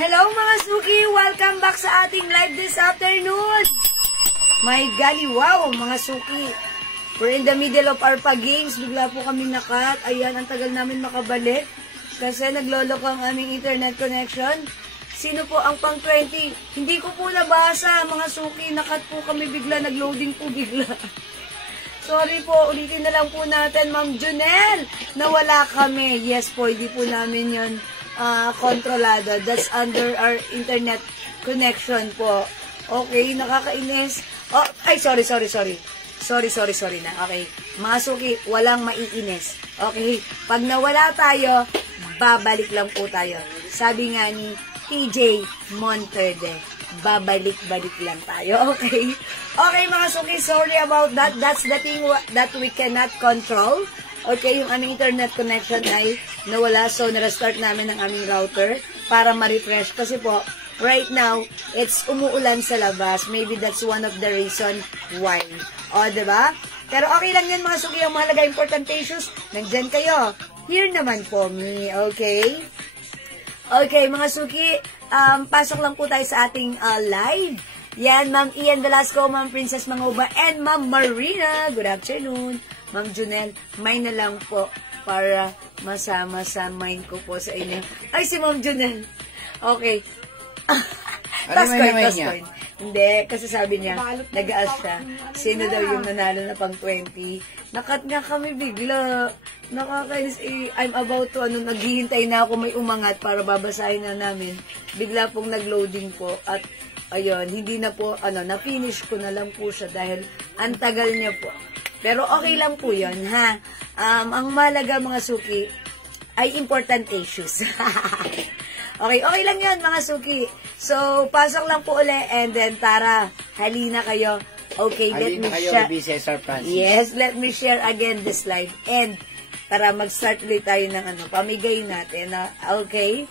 Hello mga suki! Welcome back sa ating live this afternoon! My golly, wow mga suki! We're in the middle of our games. Bigla po kami nakat. Ayan, ang tagal namin makabalik. Kasi naglolok ang aming internet connection. Sino po ang pang 20? Hindi ko po nabasa mga suki. Nakat po kami bigla. Nagloading po bigla. Sorry po, ulitin na lang po natin, Ma'am Junel. Nawala kami. Yes po, hindi po namin yun kontrolado. That's under our internet connection po. Okay, nakakainis. Oh, ay, sorry na. Okay, mga suki, walang maiinis. Okay, pag nawala tayo, babalik lang po tayo. Sabi nga ni TJ Monterde, babalik-balik lang tayo. Okay? Okay, mga suki, sorry about that. That's the thing that we cannot control. Okay, yung aming internet connection ay nawala. So, na-restart namin ang aming router para ma-refresh. Kasi po, right now, it's umuulan sa labas. Maybe that's one of the reason why. O, diba? Pero okay lang yan, mga suki. Ang mahalaga, important issues, nandyan kayo. Here naman po me, okay? Okay, mga suki, pasok lang po tayo sa ating live. Yan, Ma'am Ian Velasco, Ma'am Princess Mangoba, and Ma'am Marina. Good afternoon. Ma'am Junel, may na lang po para masama sa mind ko po sa inyo. Ay, si Ma'am Junel. Okay. Task coin. Hindi, kasi sabi niya, nag-aas siya. Sino daw yung nanalo na pang 20? Nakat nga kami bigla. Nakakainis. I'm about to, naghihintay na ako may umangat para babasahin na namin. Bigla pong nag-loading po. At, ayun, hindi na po, na-finish ko na lang po siya dahil ang tagal niya po. Pero okay lang po yun, ha? Ang malaga, mga suki, ay important issues. Okay lang yun, mga suki. So, pasok lang po uli, and then, tara, halina kayo. Okay, let me share. Yes, let me share again this live. And, tara, mag-start ulit tayo ng pamigay natin. Okay?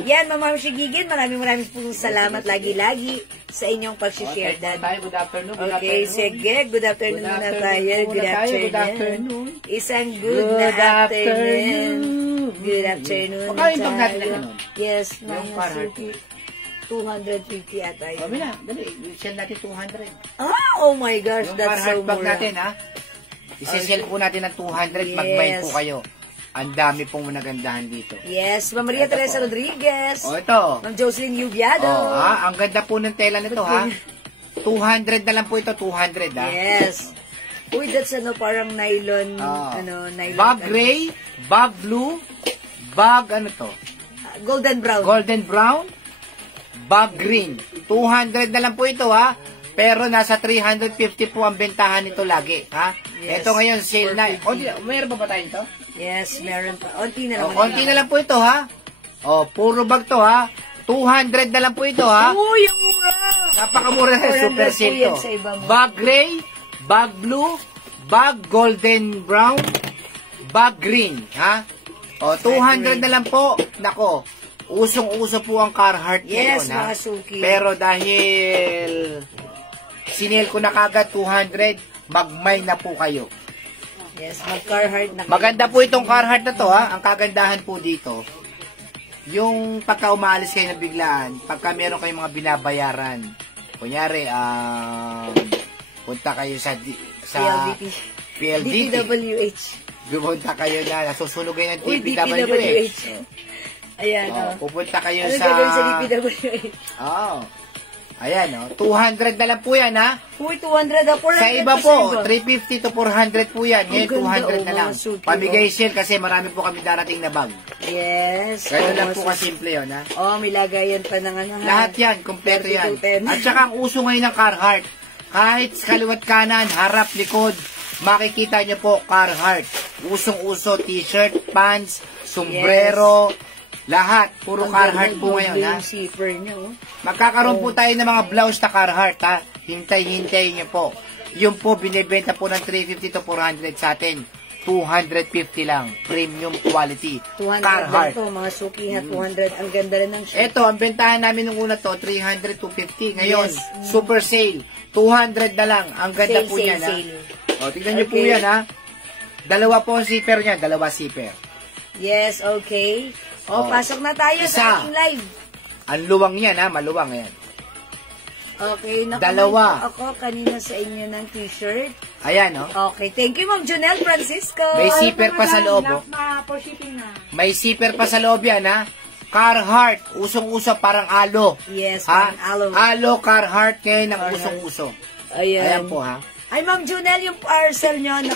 Yan, Ma'am Shigigin, maraming pong salamat lagi-lagi sa inyong pag-share. Good afternoon. Okay, sige. Good afternoon muna tayo. Good afternoon. Isang good afternoon. Good afternoon. Pakain bang natin na ganun? Yes, mga suki. 250 at tayo. Sabi na, dali. Sell natin 200. Oh my gosh, that's so mura. Yung natin, ha? Isisell po natin ng 200. Mag-buy po kayo. Ang dami pong nagandahan dito. Yes, Ma'am Maria Teresa Rodriguez. O, ito. Ma'am Jocelyn Yubiado. Ang ganda po ng tela nito, ha? 200 na lang po ito, 200, ha? Yes. Uy, that's parang nylon, nylon. Bag gray, bag blue, bag, golden brown. Golden brown, bag green. 200 na lang po ito, ha? Pero nasa 350 po ang bentahan nito lagi, ha? Yes. Ito ngayon, sale na. Mayroon ba tayo ito? Yes, meron pa. Konti na lang. Konti na lang po ito, ha? Puro bag to, ha? 200 na lang po ito, ha? Uy, ang mura! Napakamura na, super sale to. Bag gray, bag blue, bag golden brown, bag green, ha? 200 na lang po. Nako, usong-uso po ang Carhartt ngayon, yes, ha? Mga suki. Pero dahil sinil ko na kagad 200, magmay na po kayo. Yes, mag-Carhartt na. Maganda po itong Carhartt na to, ha? Ang kagandahan po dito, yung pagka umaalis kayo na biglaan, pagka meron kayong mga binabayaran, kunyari, punta kayo sa PLDT. DPWH. Pupunta kayo na, nasusunog kayo ng Uy, DPWH. Ayan, pupunta kayo ano sa... gagawin sa DPWH? Ayan, 200 na lang po yan, ha? Uy, 200 na, 400 sa iba po, 350 to 400 po yan. Ngayon, 200 na lang. Pamigay sale kasi marami po kami darating na bag. Yes. Ganun lang po kasimple yun, ha? May lagayan pa ng ano. Lahat yan, kompleto yan. At saka ang uso ngayon ng Carhartt. Kahit sa kaliwat kanan, harap, likod, makikita nyo po Carhartt. Usong-uso, t-shirt, pants, sombrero, lahat. Puro Carhartt po ngayon, ha? Magkakaroon po tayo ng mga blouse na Carhartt, ha? Hintay-hintay nyo po. Yung po, binibenta po ng 350 to 400 sa atin. 250 lang. Premium quality. 200 Carhartt. lang to, mga suki ha, 200. Ang ganda rin ng shirt. Ito, ang bentahan namin nung una to, 300 to 50. Ngayon, super sale. 200 na lang. Ang ganda po niyan, ha? Tignan nyo po yan, ha? Dalawa po ang zipper niya. Dalawa zipper. Yes, okay. Pasok na tayo sa ating live. Ang luwang yan, ha? Maluwang yan. Okay, dalawa. Ako kanina sa inyo ng t-shirt. Ayan, Okay, thank you, Ma'am Jonelle Francisco. May zipper pa sa loob, For shipping na. May zipper pa sa loob yan, ha? Carhartt, usong-uso, parang alo. Yes, ha? parang alo. Alo, Carhartt, kayo ng usong-uso. Ayan po, ha? Ay, Ma'am Jonelle, yung parcel nyo,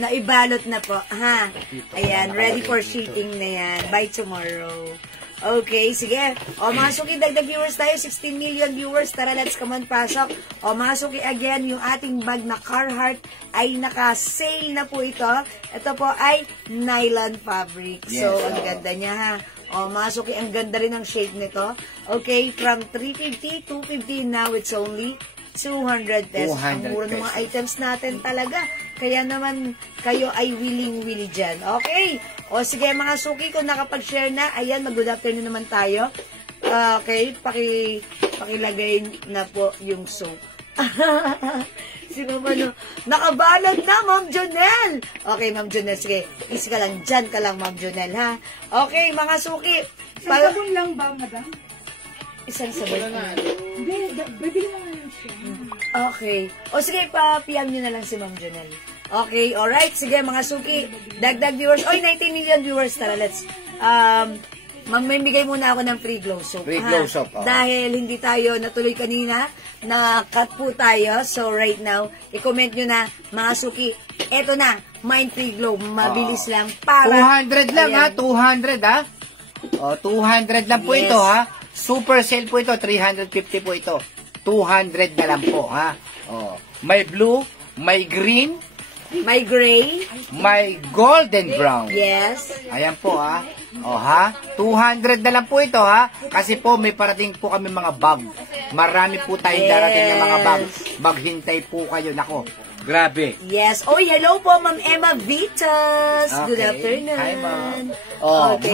naibalot na po, ha? Ayan, ready for shipping na yan. By tomorrow. Okay, sige. Mga suki, dagdag viewers tayo. 16 million viewers. Tara, let's come on, pasok. Mga suki, again, yung ating bag na Carhartt ay naka-sale na po ito. Ito po ay nylon fabric. So, ang ganda niya, ha? Mga suki, ang ganda rin ng shade nito. Okay, from 350, 250, now it's only 200 pesos. Ang mura ng mga items natin talaga. Kaya naman, kayo ay willing-willing dyan. Okay. Sige, mga suki, kung nakapag-share na, ayan, mag-good afternoon naman tayo. Okay, pakilagay na po yung soap. Sino ba, no? Nakabalot na, Ma'am Jonelle! Okay, Ma'am Jonelle, sige. Easy ka lang, dyan ka lang, Ma'am Jonelle, ha? Okay, mga suki. Isang sabon lang ba, madam? Isang sabon lang. Hindi, bibili mo lang siya. Okay. Sige, pa-PM nyo na lang si Ma'am Jonelle. Okay, alright. Sige, mga suki. Dagdag viewers. 19 million viewers. Tara, let's... Mamimigay muna ako ng free glow soap. Free glow soap. Dahil hindi tayo natuloy kanina. Na-cut po tayo. So, right now, i-comment nyo na, mga suki, eto na, Mind Free Glow. Mabilis lang. Para... 200 lang, ha? 200, ha? 200 lang po ito, ha? Super sale po ito. 350 po ito. 200 na lang po, ha? May blue, may green, may gray, may golden brown. Yes. Ayan po, ha? 200 na lang po ito, ha? Kasi po, may parating po kami mga bag. Marami po tayong darating na mga bag. Maghintay po kayo. Nako, grabe. Yes. Hello po, Ma'am Emma Vitas. Okay. Good afternoon. Hi, Ma'am. Okay.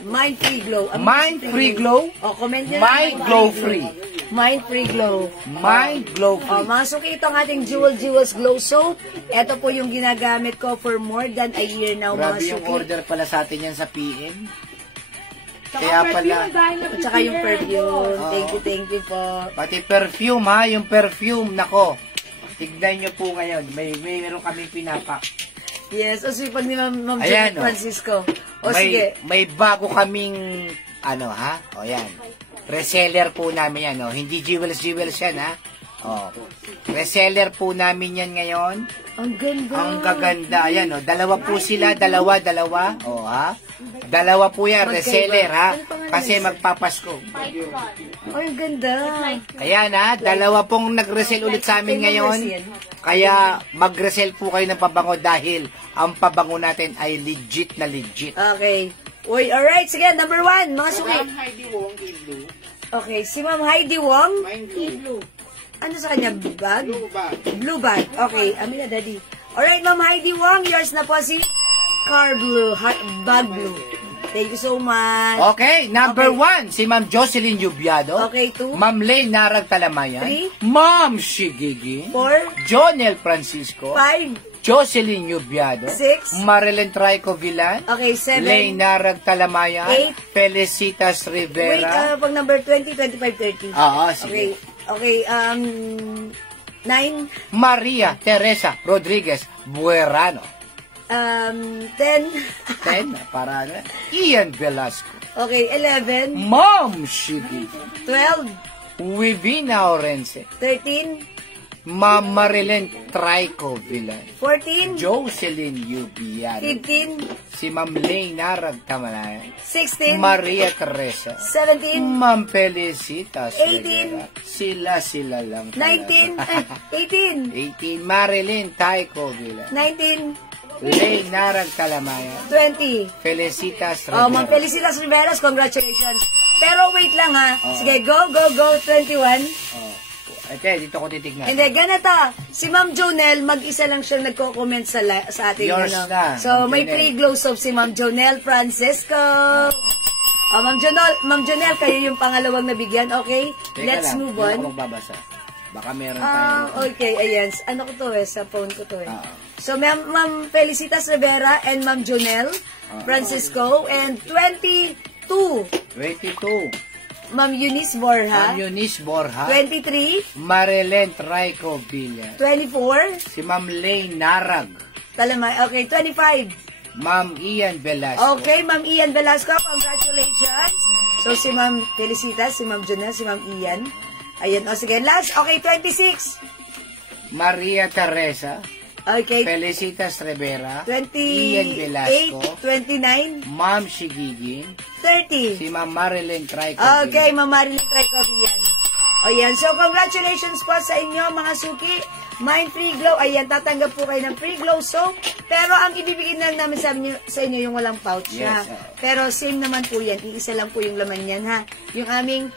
Mind Free Glow. Mind Free Glow. Comment nyo Mind Glow Free. Mind Free Glow. Mind Glow Free. Masuki itong ating Jewels Glow Soap. Ito po yung ginagamit ko for more than a year now, Grabe Masuki. yung order pala sa atin yan sa PM. Kaya pala. At saka yung perfume. Thank you po. Pati perfume, ha? Yung perfume, nako. Tignan nyo po ngayon. Meron kami pinapak. Yes. Pag ni Ma'am Francisco. Sige. May bago kaming, ha? Yan. Reseller po namin yan, Hindi jewels yan, ha? Reseller po namin yan ngayon. Ang ganda. Ang gaganda. Ayan, Dalawa po sila. Dalawa. Ha? Dalawa po yan. Reseller, ha? Kasi magpapasko. Ang ganda. Ayan, ha? Dalawa pong nag-resell ulit sa amin ngayon. Kaya mag-resell po kayo ng pabango dahil ang pabango natin ay legit na legit. Okay. Alright. Sige, number 1. Mga suki. Heidi Wong, blue. Okay, si Ma'am Heidi Wong. Blue. Ano sa kanya? Bag? Blue bag. Blue bag. Okay, amin na, Daddy. Alright, Ma'am Heidi Wong. Yours na po si Car Blue. Bag Blue. Thank you so much. Okay, number 1, si Ma'am Jocelyn Yubiado. Okay, 2. Ma'am Lay Narag Talamayan. 3. Ma'am Shigigi. 4. Jonel Francisco. 5. Jocelyn Yubiado. 6. Marilyn Traico Villan. Okay, 7. Lay Narag Talamayan. 8. Felicitas Rivera. Wait, pag number 20, 25, 30. Oo, sige. Okay, 9. Maria Teresa Rodriguez Buerano. 10. 10, para na. Ian Velasco. Okay, 11. Mom Shigi. 12. Wivina Orense. 13. Ma'am Marilyn Trico Villan. 14. Jocelyn Yubian. 15. Si Ma'am Lay Narag Tamalayan. 16. Maria Teresa. 17. Ma'am Felicitas. 18. Sila lang. 19. 18. 18. Marilyn Trico Villan. 19. Lay Narag Talamayan. 20. Felicitas Oh, Rivera. Ma'am Felicitas Riveros, congratulations. Pero wait lang ha. Sige, go, go, go, 21. Oh. Ate, dito ko titignan. Hindi, ganito. Si Ma'am Jonel, mag-isa lang siyang nagko-comment sa ating Yours ano. na, So, Ma'am may Jonel. free glow soap si Ma'am Jonel Francisco. Oh, Ma'am Jonel, kayo yung pangalawang nabigyan, okay? Teka Let's lang, move hindi on. ako magbabasa. Baka meron tayo. Okay, ayan. Ano ko to sa phone ko to Ah. So, Ma'am Felicitas Rivera and Ma'am Jonel Francisco, and 22, 22. Ma'am Eunice Borja, Ma'am Eunice Borja. 23, Marilyn Trico Villa. 24, Si Ma'am Lay Narag. okay, 25. Ma'am Ian Velasco. Okay, Ma'am Ian Velasco, congratulations. So, si Ma'am Felicitas, si Ma'am Jonel, si Ma'am Ian. Ayan, sige, last. Okay, 26. Maria Teresa. Okay, Felicitas Rivera. 28, Ian Velasco. 29, Ma'am Shigigin. 30. Si Ma'am Marilyn Trico Okay, Villa. Ma'am Marilyn, try ko yan. O yan, so congratulations po sa inyo mga suki. Mind Free Glow, ayan, tatanggap po kayo ng Free Glow soap. Pero ang ibibigay lang namin sa inyo yung walang pouch ha. Yes, Pero same naman po yan, iisa lang po yung laman yan ha. Yung aming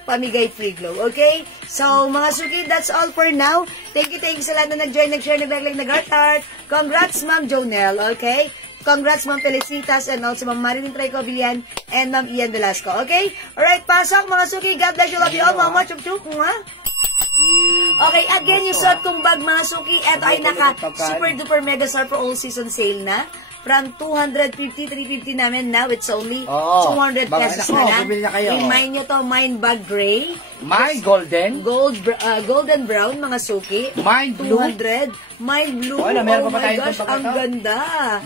pamigay Free Glow, okay? So mga suki, that's all for now. Thank you sa lahat na nag-join, nag-share, nag-like, nag-heart. Congrats Ma'am Jonel, okay? Congrats Ma'am Felicitas and also Ma'am Marilyn Trico Villan and Ma'am Ian Velasco, okay? Alright, pasok mga suki. God bless you, love you all. Mama, chup-chup, ha? Okay, again, yung suot kong bag, mga suki, eto ay naka super duper mega star for all season sale na. From 250, 350 namin, now it's only 200 pesos na lang. Bibili na kayo. Remind nyo to, Mind Bag Gray. Mind Golden. Golden Brown, mga suki. Mind Blue. 200. Mind Blue. Wala, meron pa my tayo gosh, itong ang pagkataon. ganda.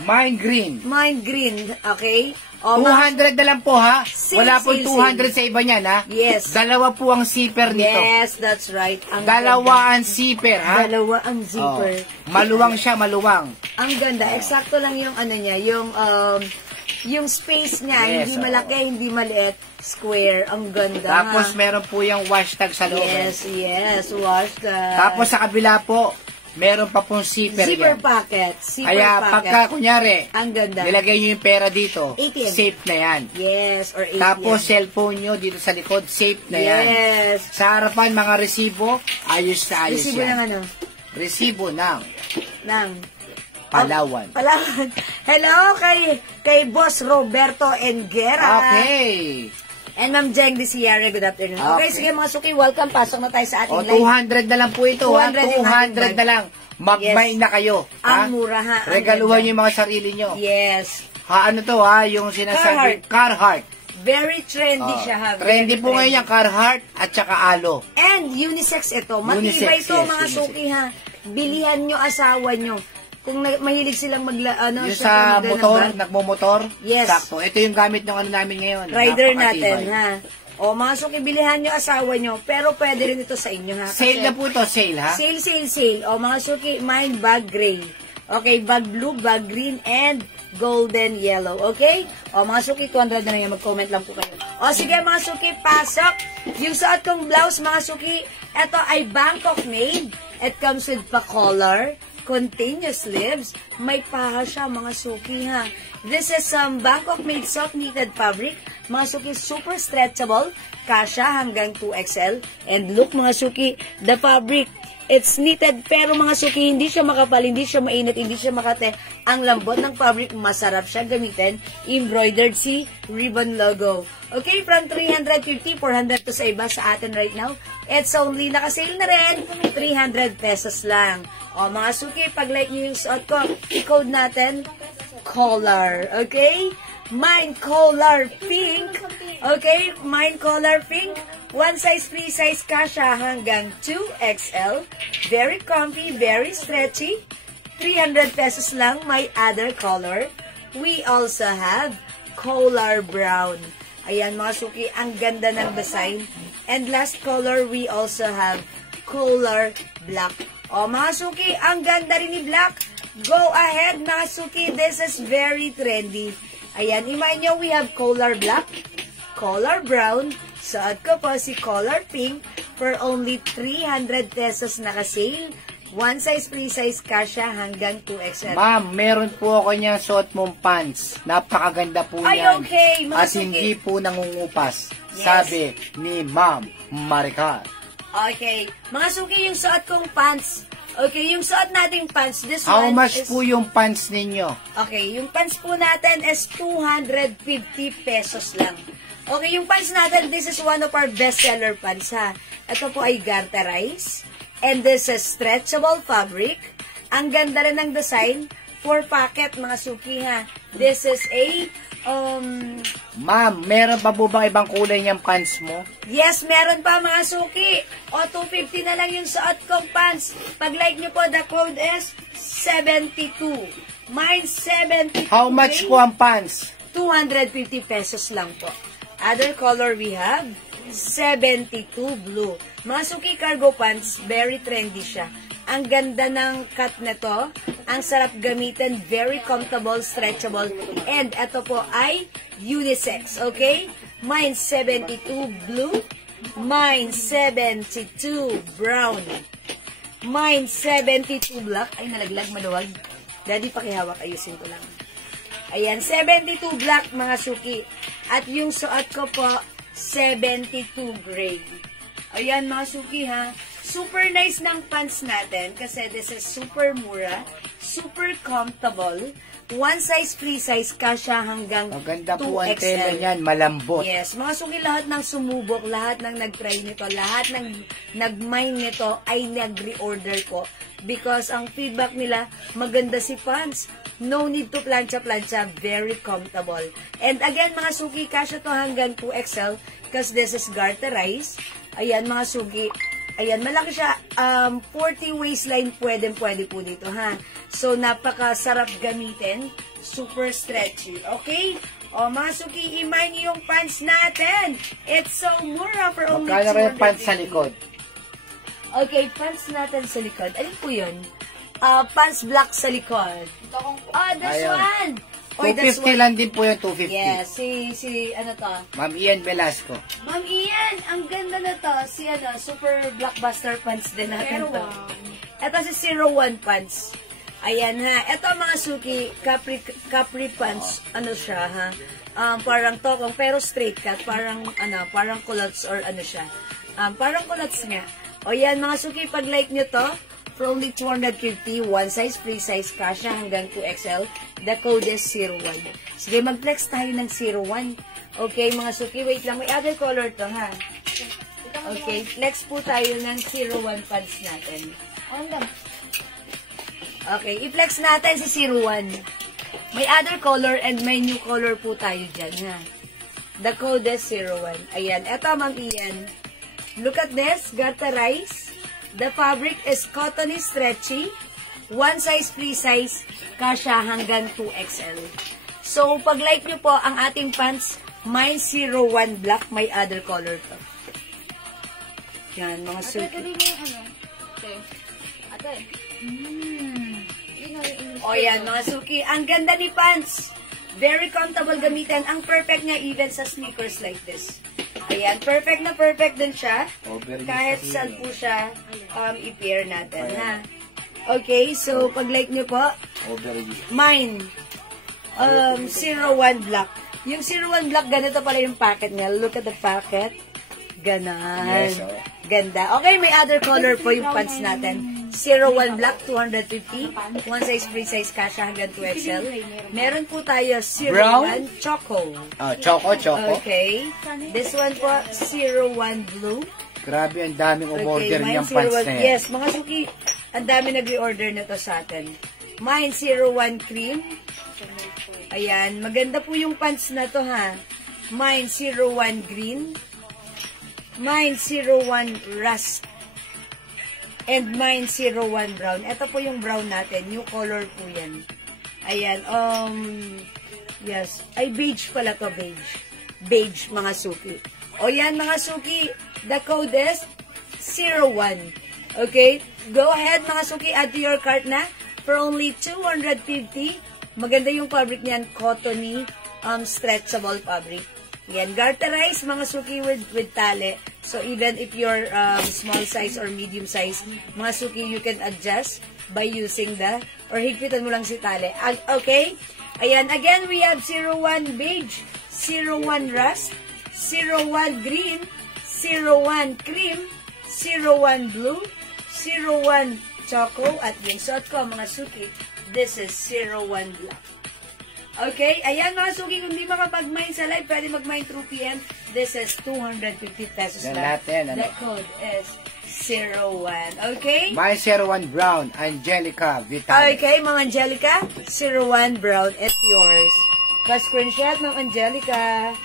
Mind Green. Mind Green, okay? O, 200 na lang po ha. Sale, Wala po sale, 200 sa iba niyan ha. Yes. Dalawa po ang zipper nito. Yes, that's right. Ang Dalawa ang zipper ganda. ha. Dalawa ang zipper. Oh. Maluwang siya, maluwang. Ang ganda. Eksakto lang yung ano niya, yung space niya, Yes, hindi malaki, hindi maliit, square. Ang ganda. Tapos meron po yung wash tag sa loob. Yes, wash that. Tapos sa kabila po, meron pa pong zipper zipper yan. pocket. Zipper Kaya pocket. pagka kunyari, Ang ganda. nilagay nyo yung pera dito, ATM. safe na yan. Yes, or ATM. Tapos cellphone nyo dito sa likod, safe na yan. Yes. Sa harapan, mga resibo, ayos na ayos Resibo yan. ng ano? Resibo ng Ng Palawan. Palawan. Hello kay Boss Roberto Engera. Okay. And Ma'am Jeng de Sierra, good afternoon. Okay, Okay. sige mga suki, welcome. Pasok na tayo sa ating O, live. 200 na lang po ito. 200 yung 200 na lang. Mag-buy Yes. na kayo. Ang mura ha. Ang Regaluhan ganda. nyo yung mga sarili nyo. Yes. Ha, ano to ha? Yung sinasabi, Carhartt. Very trendy siya ha. Trendy Very po ngayon yung Carhartt at saka Alo. And unisex ito. Matibay Unisex, ito yes, mga unisex. suki ha. Bilihan nyo asawa nyo. Kung mahilig silang Yung sa motor, nagmumotor, Yes. sakto. Ito yung gamit ng ano namin ngayon. rider Napakatibay. natin ha. O mga suki, bilihan nyo asawa nyo. Pero pwede rin ito sa inyo ha. Sale na po ito, sale ha? Sale. O mga suki, Mind Bag Gray. Okay, bag blue, bag green, and golden yellow. Okay? O mga suki, 200 na lang yan. Mag-comment lang po kayo. O sige mga suki, pasok. Yung suot kong blouse mga suki, ito ay Bangkok made. It comes with pa-collar, continuous sleeves, may paha siya mga suki ha. This is some Bangkok made soft knitted fabric. Mga suki, super stretchable. Kasha hanggang 2XL. And look mga suki, the fabric, it's knitted pero mga suki, hindi siya makapal, hindi siya mainit, hindi siya makate. Ang lambot ng fabric, masarap siya gamitin. Embroidered si ribbon logo. Okay, from 350, 400 to sa iba sa atin right now. It's only, nakasale na rin, 300 pesos lang. O mga suki, pag like nyo yung suot ko, i-code natin, collar. Okay? Mine collar pink. Okay, mine color pink. One size, free size kasha hanggang 2XL. Very comfy, very stretchy. 300 pesos lang. My other color. We also have color brown. Ayan mga suki, ang ganda ng design. And last color, we also have color black. O mga suki, ang ganda rin ni black. Go ahead mga suki, this is very trendy. Ayan, imahin nyo, we have color black, color brown, suot ko po si color pink for only 300 pesos naka-sale. One size, free size kasha hanggang 2XL. Ma'am, meron po ako niya suot mong pants. Napakaganda po Ay, yan. okay. At hindi po nangungupas. Yes. Sabi ni Ma'am Maricar. Okay. Mga suki, yung suot kong pants. Okay, yung suot nating pants, this How one much is... po yung pants ninyo? Okay, yung pants po natin is 250 pesos lang. Okay, yung pants natin, this is one of our bestseller pants, ha. Ito po ay garterized. And this is stretchable fabric. Ang ganda rin ng design. 4 packet, mga suki, ha. This is a, Ma'am, meron pa po bang ibang kulay niyang pants mo? yes, meron pa, mga suki. O, 250 na lang yung suot kong pants. Pag like nyo po, the code is 72. Mine, 72. How much po ang pants? 250 pesos lang po. Other color we have, 72 blue. Mga suki cargo pants, very trendy siya. Ang ganda ng cut nito. Ang sarap gamitin, very comfortable, stretchable. And ito po ay unisex, okay? Mine 72 blue. Mine 72 brown. Mine 72 black. Ay, nalaglag, maluwag. Daddy, pakihawak, ayusin ko lang. Ayan, 72 black, mga suki. At yung suot ko po, 72 gray. Ayan, mga suki, ha. Super nice ng pants natin kasi this is super mura, super comfortable. One size, free size, kasha hanggang 2XL. Maganda po ang tela niyan, malambot. Yes, mga suki, lahat ng sumubok, lahat ng nag-try nito, lahat ng nag-mine nito ay nag-reorder ko. Because ang feedback nila, maganda si pants. No need to plancha-plancha, very comfortable. And again, mga suki, kasha to hanggang 2XL because this is garterized. Ayan, mga suki. Ayan, malaki siya. 40 waistline, pwede po dito, ha? So, napakasarap gamitin. Super stretchy. Okay? O, mga suki, imay niyo yung pants natin. It's so mura for only 250. Magkano rin pants sa likod? Okay, pants natin sa likod. Alin po yun? Pants black sa likod. Oh, this Ayun. one! Oy, 250 lang din po yung 250. Yes, ano to? Ma'am Ian Velasco. Ma'am Ian, ang ganda na to. Si super blockbuster pants din natin to. Ito si 01 pants. Ayan ha. Ito mga suki, capri pants. Ano siya ha? Parang tokong pero straight cut. Parang culottes or ano siya. Parang culottes nga. O yan mga suki, pag like nyo to, for only 250, one size, free size kasha hanggang 2XL. The code is 01. Sige, mag-flex tayo ng 01. Okay, mga suki, wait lang. May other color to, ha? Okay, flex po tayo ng 01 pants natin. Okay, i-flex natin si 01. May other color and may new color po tayo dyan, ha? The code is 01. Ayan, eto, Ma'am Ian. Look at this, garterized. The fabric is cottony stretchy. One size, free size, kasha hanggang 2XL. So, pag like nyo po, ang ating pants, mine 01 black, may other color to. Yan, mga suki. O yan, mga suki. Ang ganda ni pants. Very comfortable gamitin. Ang perfect niya even sa sneakers like this. Ayan, perfect na perfect din siya. Kahit saan po siya i-pair natin, ha? Okay, so pag like nyo po, mine, 01 black. Yung 01 black, ganito pala yung packet niya. Look at the packet. Ganon. Yes, Ganda. Okay, may other color po yung pants natin. 01 black, 250. One size, free size, kasha hanggang 2XL. Meron po tayo 01 choco. Choco. Okay. This one po, 01 blue. Grabe, ang daming umorder mine niyang pants 01. na yan. Yes, mga suki, ang dami nag-reorder na to sa atin. Mine 01 cream. Ayan, maganda po yung pants na to, ha. Mine 01 green. Mine 01 rust. And mine 01 brown. Ito po yung brown natin. New color po yan. Ayan. Yes. Ay, beige pala to. Beige. Beige, mga suki. O yan, mga suki. The code is 01. Okay? Go ahead, mga suki. Add to your cart na. For only 250. Maganda yung fabric niyan. Cottony, stretchable fabric. Yan, garterize, mga suki with tali. So, even if you're small size or medium size, mga suki, you can adjust by using or higpitan mo lang si tali. Okay? Ayan, again, we have 01 beige, 01 rust, 01 green, 01 cream, 01 blue, 01 choco, at yung suot ko, mga suki, this is 01 black. Okay, ayan mga suki, kung di makapag-mine sa live, pwede mag-mine through PM. This is 250 pesos lang. The code is 01. Okay? My 01 brown, Angelica Vital. Okay, Ma'am Angelica, 01 brown, it's yours. Pa-screenshot, Ma'am Angelica.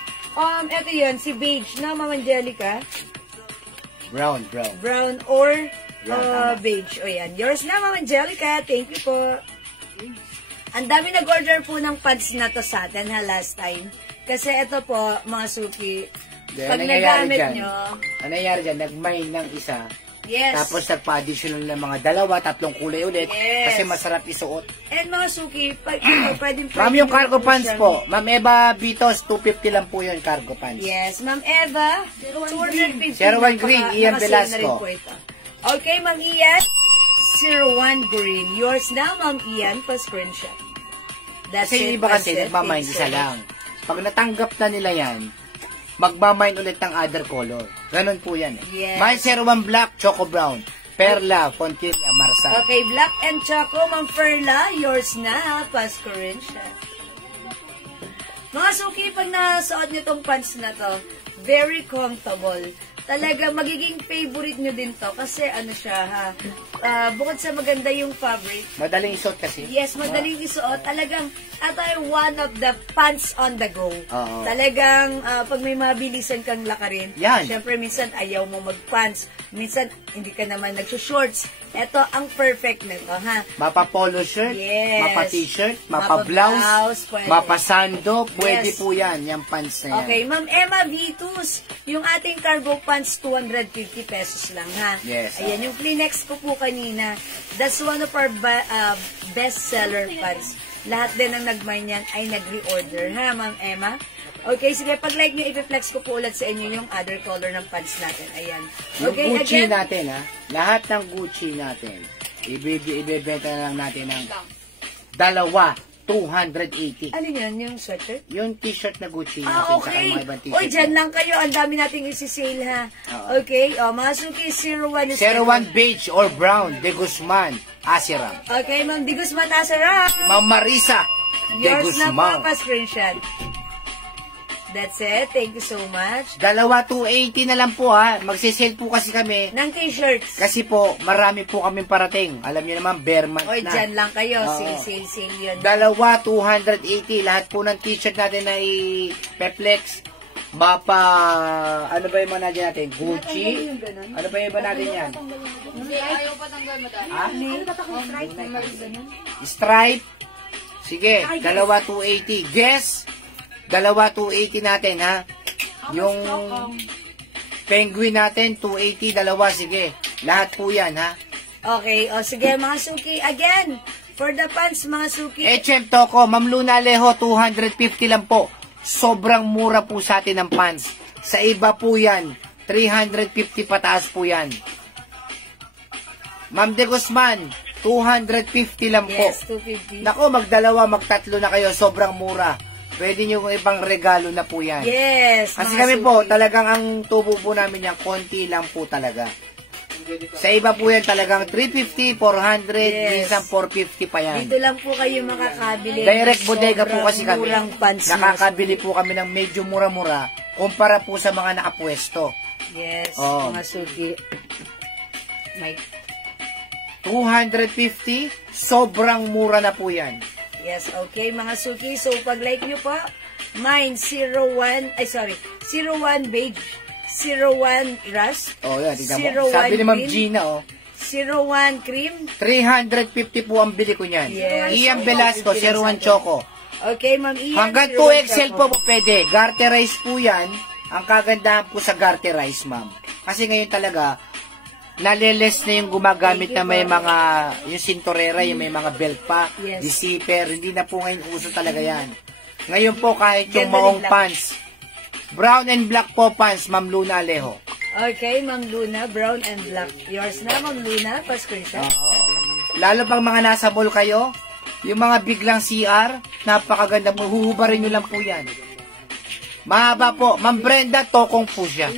Ito yun, si beige na, Ma'am Angelica. Brown. Brown or beige. O yan, yours na, Ma'am Angelica. Thank you po. Ang dami nag-order po ng pads na to sa atin last time. Kasi ito po, mga suki, pag nagamit nyo... Ano nangyari dyan? Nag-mine ng isa. Yes. Tapos nagpa-additional ng mga 2, 3 kulay ulit. Yes. Kasi masarap isuot. And mga suki, pwede Ma'am, yung cargo pants po. Ma'am Eva Bitos, 250 lang po yun, cargo pants. Yes. Ma'am Eva, 250. 01 green, Ian Velasco. Okay, Ma'am Ian. 01 green. Yours now, Ma'am Ian, pa-screenshot. That's kasi it. Iba kasi, nagmamine isa lang. Pag natanggap na nila yan, magmamine ulit ng other color. Ganon po yan. Yes. Mine 01 black, choco brown, perla, Fontilla, Marsa. Okay, black and choco, Ma'am Perla. Yours na, pa-screenshot. Mga suki, pag nasuot nyo tong pants na to, very comfortable. Talaga, magiging favorite nyo din to. Kasi ano siya, bukod sa maganda yung fabric. Madaling isuot kasi. Yes, madaling isuot. Talagang, ito ay one of the pants on the go. Talagang, pag may mabilisan kang lakarin, yan. Syempre, minsan ayaw mo mag-pants. Minsan, hindi ka naman nagsushorts. Ito ang perfect nito, ha? Mapa-polo shirt, yes. Mapa-t-shirt, mapa-blouse, mapa-sando, pwede po yan, yung pants na yan. Okay, Ma'am Emma Vitus, yung ating cargo pants, 250 pesos lang, ha? Yes. Ayan, yung Kleenex ko po kanina, that's one of our best-seller pants. Lahat din ng nag-mine yan ay nag-reorder, ha, Ma'am Emma? Okay, sige, pag-like nyo, ipiflex ko po ulit sa inyo yung other color ng pants natin. Ayan. Okay, yung Gucci again, natin, ha? Lahat ng Gucci natin, ibebenta na lang natin ng 280. Ano yun, yung sweatshirt? Yung t-shirt na Gucci natin, okay. Saka mga ibang t-shirt. Uy, dyan lang kayo. Ang dami nating isi-sale, ha? Okay, mga suki, 01 is 01 beige or brown, De Guzman, Asiram. Okay, Ma'am De Guzman, Asiram. Ma'am Marisa, De Yours na Guzman. po, pa-screenshot. That's it. Thank you so much. 280 na lang po, ha. Magsisale po kasi kami. Ng t-shirts. Kasi po, marami po kaming parating. Alam niyo naman, bare month Oy, na. dyan lang kayo. Sale yun. 280. Lahat po ng t-shirt natin ay Peplex. Mapa, ano ba yung mga natin natin? Gucci? Ano ba yung iba natin yan? Hindi, ayaw patanggal mo dahil. Ha? Ano ba takong stripe? Stripe. Sige, 280. Guess, 280 natin, ha? Yung penguin natin, 280, dalawa, sige. Lahat po yan, ha? Okay, o sige, mga suki. Again, for the pants, mga suki. H.M. Toko, Ma'am Luna Alejo, 250 lang po. Sobrang mura po sa atin ng pants. Sa iba po yan, 350 pataas po yan. Ma'am De Guzman, 250 lang po. Yes, 250. Nako, magdalawa, magtatlo na kayo, sobrang mura. Pwede nyo ibang regalo na po yan. Yes, kasi mga kami suki. po, talagang ang tubo po namin yan, konti lang po talaga. Sa iba po yan talagang 350, 400, Yes. minsan 450 pa yan. Dito lang po kayo makakabili. Direct ng bodega po sobrang kasi kami. murang pants, mga Nakakabili suki. po kami ng medyo mura-mura kumpara po sa mga nakapwesto. Yes, Oh. mga suki. May 250, sobrang mura na po yan. Yes, okay mga suki. So, pag-like nyo po, Mine, 01 beige, 01 rust, Oh, yan, tignan mo. 01 Sabi ni Ma'am green. Gina, oh. 01 cream. 350 po ang bili ko niyan. Yes. Ian Velasco, 01 Choco. Okay, Ma'am Ian. Hanggang 01 2XL choco. po pwede. Garterize po yan. Ang kagandahan po sa Garterize, ma'am. Kasi ngayon talaga, naliles na yung gumagamit na may mga, yung sintorera, yung may mga belt pa, Yes. yung zipper. Hindi na po ngayon uso talaga yan. Ngayon po kahit yung Ganda maong rin lang. pants. Brown and black po pants, Ma'am Luna Alejo. Okay, Ma'am Luna, brown and black. Yours na, Ma'am Luna. Pa-screenshot. Lalo pang mga nasa mall kayo, yung mga biglang CR, napakaganda mo, huhubarin nyo lang po yan. Mahaba po. Ma'am Brenda, tokong po siya.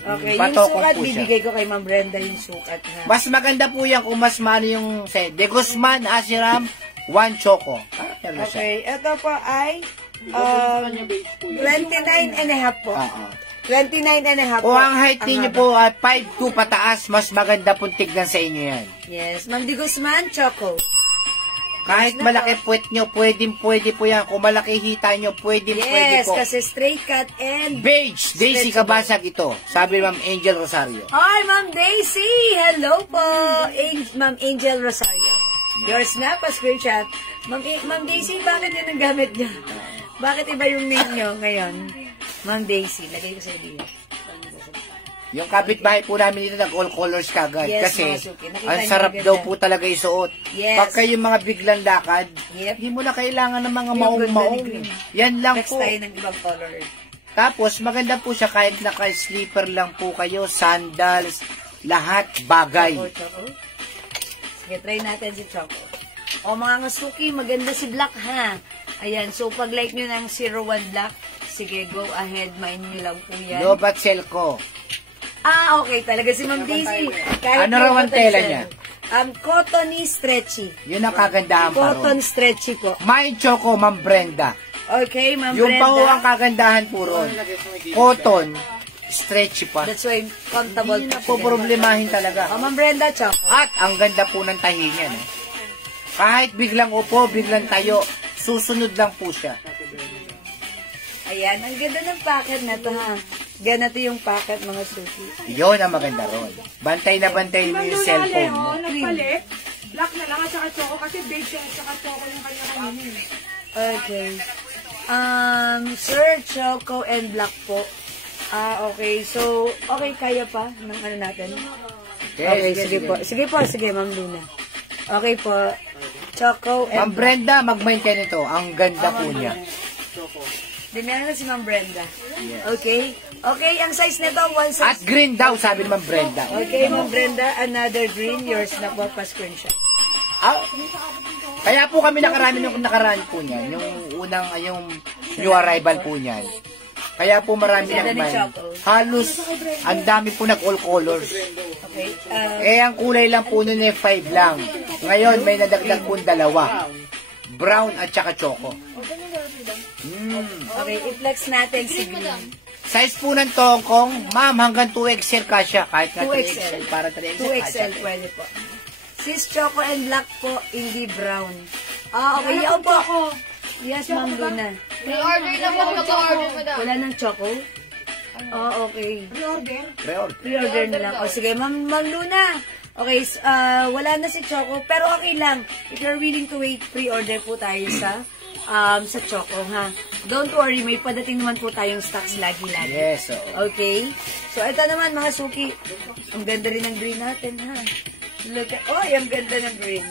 Okay, yung Patokong sukat, po siya. bibigay ko kay Ma'am Brenda yung sukat na. Mas maganda po yan kung mas maano yung De Guzman, Asiram, 1 Choco. Ano siya? Okay, ito po ay 29 and a half po. 29 and a half Kung po. ang height ninyo haba. po at 5'2 pataas, mas maganda pong tignan sa inyo yan. Yes, Ma'am Di Guzman, Choco. Kahit malaki puwet nyo, pwede po yan. Kung malaki hita nyo, pwede Yes, po. kasi straight cut and... Beige, Daisy Kabasag ito. Sabi ni Ma'am Angel Rosario. Hi, Ma'am Daisy! Hello po! Ma'am Angel Rosario. Yours na, pa-screenshot. Ma'am Daisy, bakit yun ang gamit niya? Bakit iba yung name niyo ngayon? Ma'am Daisy, lagay ko sa iyo. Yung kapitbahay po namin dito, nag-all colors kagad. Yes, kasi, mga suki. Nakita ang niyo sarap maganda. daw po talaga isuot. Yes. Pag kayo mga biglang lakad, Yep. hindi mo na kailangan ng mga Yung ganda ni maong-maong. Green. Yan lang Next po. tayo ng ibang color. Tapos, maganda po siya kahit naka-sleeper lang po kayo, sandals, lahat bagay. Choco. Sige, try natin si Choco. O mga ngasuki, maganda si Black ha. Ayan, so pag like nyo ng 01 Black, sige, go ahead, mind nyo lang po yan. Lobat Selco. Ah, okay, talaga si Ma'am Daisy. Ano raw ang tela niya? Cottony stretchy. Yun ang kagandahan pa Cotton ron. stretchy po. May Choco, Ma'am Brenda. Okay, Ma'am Yung Brenda. pa ho ang kagandahan po ron. Cotton, stretchy pa. That's why comfortable Hindi na po po problemahin Oh, talaga. Ma'am Brenda, Choco. At ang ganda po ng tahingan. Eh. Kahit biglang upo, biglang tayo, susunod lang po siya. Ayan, ang ganda ng packet na to ha. Ganito yung packet, mga suki. Yun ang maganda ron. Bantay na bantay mo yung cellphone mo. Nagpalit. Black na lang at saka choco kasi beige at saka choco yung kanya kanina. Okay. Sir, Choco, and Black po. Okay. So, okay, kaya pa ng ano natin? Okay, sige po. Sige, Ma'am Luna. Okay po. Choco and Ma'am Brenda, mag-maintain ito. Ang ganda po niya. Dinala na si Ma'am Brenda. Okay. Okay, ang size nito, one At size. green daw, sabi ni Ma'am Brenda. Okay, Ma'am Brenda, another green. Yours na po, pa-screenshot. Ah, kaya po kami nakaraan po niyan. Yung unang, yung new arrival po niyan. Kaya po marami Ganda ni nagmay. Choco. Halos, ang dami po nag-all colors. Okay. Ang kulay lang po nun 5 lang. Ngayon, may nadagdag po 2. Brown at saka choco. Okay, i-flex natin si green. Size po ng tongkong, ma'am, hanggang 2XL kasya. Kahit nga 2XL. 3XL, para 3XL 2XL pwede po. Sis Choco and Black po, hindi brown. Okay, yan po. Yes, Ma'am Luna. Pre-order na po. Mag-order mo daw. Wala ng Choco? Okay. Pre-order. Pre-order na lang. Sige, Ma'am Luna. Okay, wala na si Choco, pero okay lang. If you're willing to wait, pre-order po tayo sa Choco, ha? Don't worry, may padating naman po tayong stocks lagi-lagi. Yes, oo. Okay? So, ito naman, mga suki. Ang ganda rin ng green natin, ha? Look at, ang ganda ng green.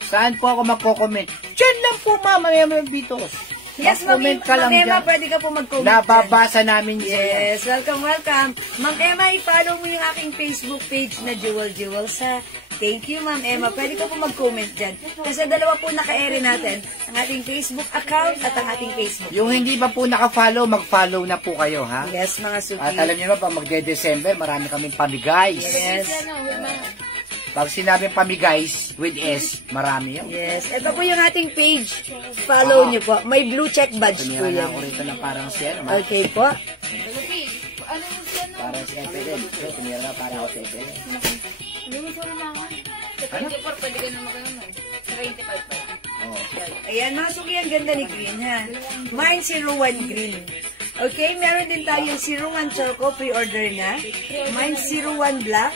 Saan po ako magko-comment? Diyan lang po, ma'am, mga bitos. Yes, Ma'am Mag-comment ka lang Emma, dyan. pwede ka po mag-comment. Nababasa namin yan. Yes, welcome. Ma'am Emma, i-follow mo yung aking Facebook page na Jewel Jewels, ha? Thank you, Ma'am Emma. Pwede ka po mag-comment dyan. Kasi dalawa po naka-ere natin. Ang ating Facebook account at ang ating Facebook. Yung hindi pa po naka-follow, mag-follow na po kayo, ha? Yes, mga suki. At alam niyo ba, pag magde-December, marami kaming pamigays. Yes. Pag sinabing pamigays with S, marami yun. Yes. Ito po yung ating page. Follow niyo po. May blue check badge po Tumira na yan. ako rito ng parang siya, naman. Okay po. Ano yung siya no? Parang si Evelyn. Tumira na parang ako si Evelyn. Ano yung siya naman? Sa 24, pwede ka na mag-ano. Sa 25 pa. Oh. Ayan, mga suki, ang ganda ni green, ha? Mine 01 green. Okay, meron din tayong 01 choco, pre-order na. Mine 01 black,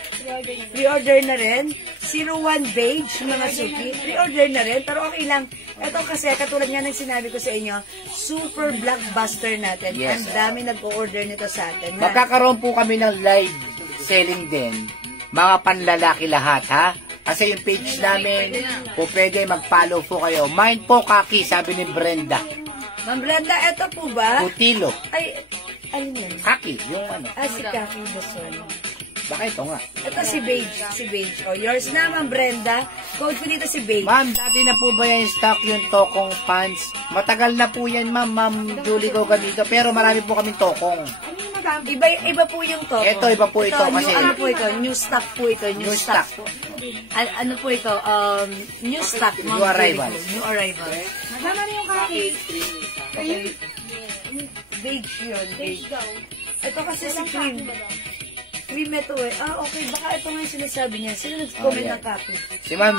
pre-order na rin. 01 beige, mga suki, pre-order na rin. Pero okay lang. Ito kasi, katulad nga ng sinabi ko sa inyo, super blockbuster natin. Yes. Ang dami nag-order nito sa atin. Ha? Magkakaroon po kami ng live selling din. Mga panlalaki lahat, ha? Kasi yung page namin, po pwede mag-follow po kayo. Mine po, Kaki, sabi ni Brenda. Ma'am Brenda, ito po ba? Putilo. Ay, ano yun? Kaki, yung ano. Si Kaki Dasol. Baka ito nga. Ito si Beige. Si Beige. Oh, yours na, Ma'am Brenda. Code ko dito si Beige. Ma'am, dati na po ba yung stock yung tokong pants? Matagal na po yan, ma'am. Ma'am Julie ko ganito. Pero marami po kaming tokong. Iba po yung to. Ito, iba po ito kasi. Ano po ito? New stock po ito. New stock po. Ano po ito? New stock. New arrival. New arrival. Madama na yung kaki. Okay. Beige yun. Beige. Ito kasi si cream. Cream ito eh. Okay. Baka ito nga yung sinasabi niya. Sino nag-comment ng copy? Si ma'am,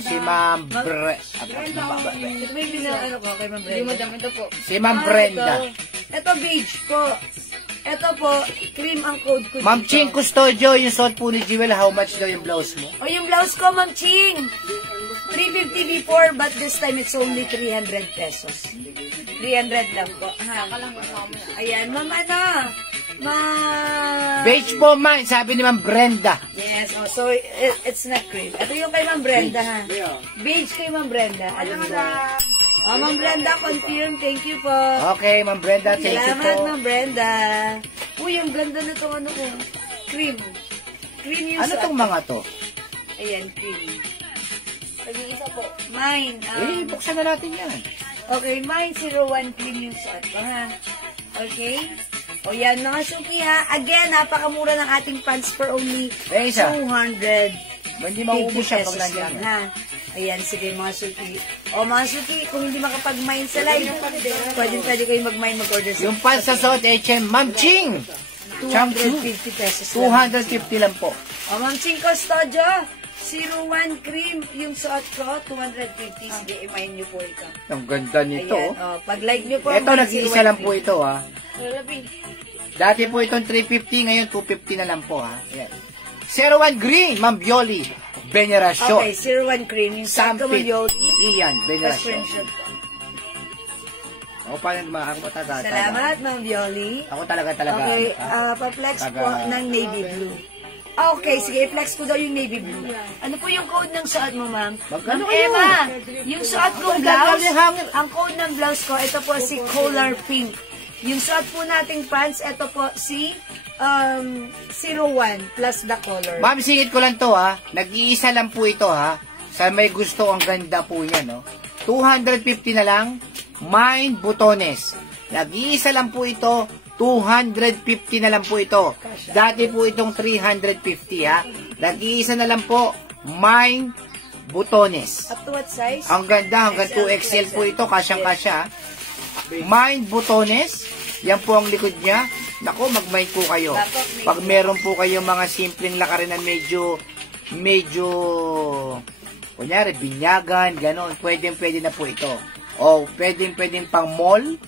si ma'am Ito may ano ko kay Ma'am Brenda. Si ma'am Brenda. Ito beige po. Ito po, cream ang code ko. Ma'am Ching Custodio, yung suot po ni Jewel, how much daw yung blouse mo? O yung blouse ko, Ma'am Ching. 350 before, but this time it's only 300 pesos. 300 lang po. Ha? Ayan, Ma'am ano? Beige po, ma'am, sabi ni Ma'am Brenda. Yes, so it's not cream. Ito yung kay Ma'am Brenda, ha? Beige kay Ma'am Brenda. Alam mo. Ma'am Brenda, confirm. Thank you po. Okay, Ma'am Brenda, thank you po. Salamat, Ma'am Brenda. Uy, ang ganda na itong ano ko. Cream. Cream yung Ano tong mga to? Ayan, cream. Pag-iisa po. Mine. Buksan na natin yan. Okay, mine 01 cream yung suot ko, ha? Okay? O yan, mga suki, ha? Again, napakamura ng ating pants for only 200. Hindi mauubos siya pag lang, nandiyan. Ha? Ayan, sige mga suki. O mga suki, kung hindi makapag-mine sa live, pwede kayo mag-mine, mag-order sa yung pants sa suot, H&M, Ma'am Ching! 250 pesos. 250 lang po. O Ma'am Ching Custodio, 01 cream yung suot ko, 250. Sige, i-mine nyo po ito. Ang ganda nito. Ayan, pag-like nyo po. Ito, nag-iisa lang po ito, ha. Dati po itong 350, ngayon 250 na lang po, ha. Ayan. 01 green, Ma'am Bioli, Veneracion. Okay, 01 cream. Yung suot ko, Ma'am Bioli. Iyan, Veneracion. Screenshot po. Ako matatagal. Salamat, Ma'am Bioli. Ako talaga. Okay, pa-flex po ng navy blue. Okay, sige, i-flex ko daw yung navy blue. Ano po yung code ng suot mo, ma'am? Ma'am Emma, yung suot kong blouse, ang code ng blouse ko, ito po si Color Pink. Yung suot po nating pants, ito po si 01 plus the color. Ma'am, singit ko lang to, ha. Nag-iisa lang po ito, ha. Sa may gusto, ang ganda po niya, no. 250 na lang. Mine Butones. Nag-iisa lang po ito. 250 na lang po ito. Dati po itong 350, ha. Nag-iisa na lang po. Mine Butones. Up to what size? Ang ganda, hanggang 2XL po ito. Kasyang-kasya. Mine Butones. Yan po ang likod niya. Nako, mag-mine po kayo. Pag meron po kayo mga simpleng lakarin na medyo kunyari, binyagan, gano'n. Pwede na po ito. O, pwedeng pang mall.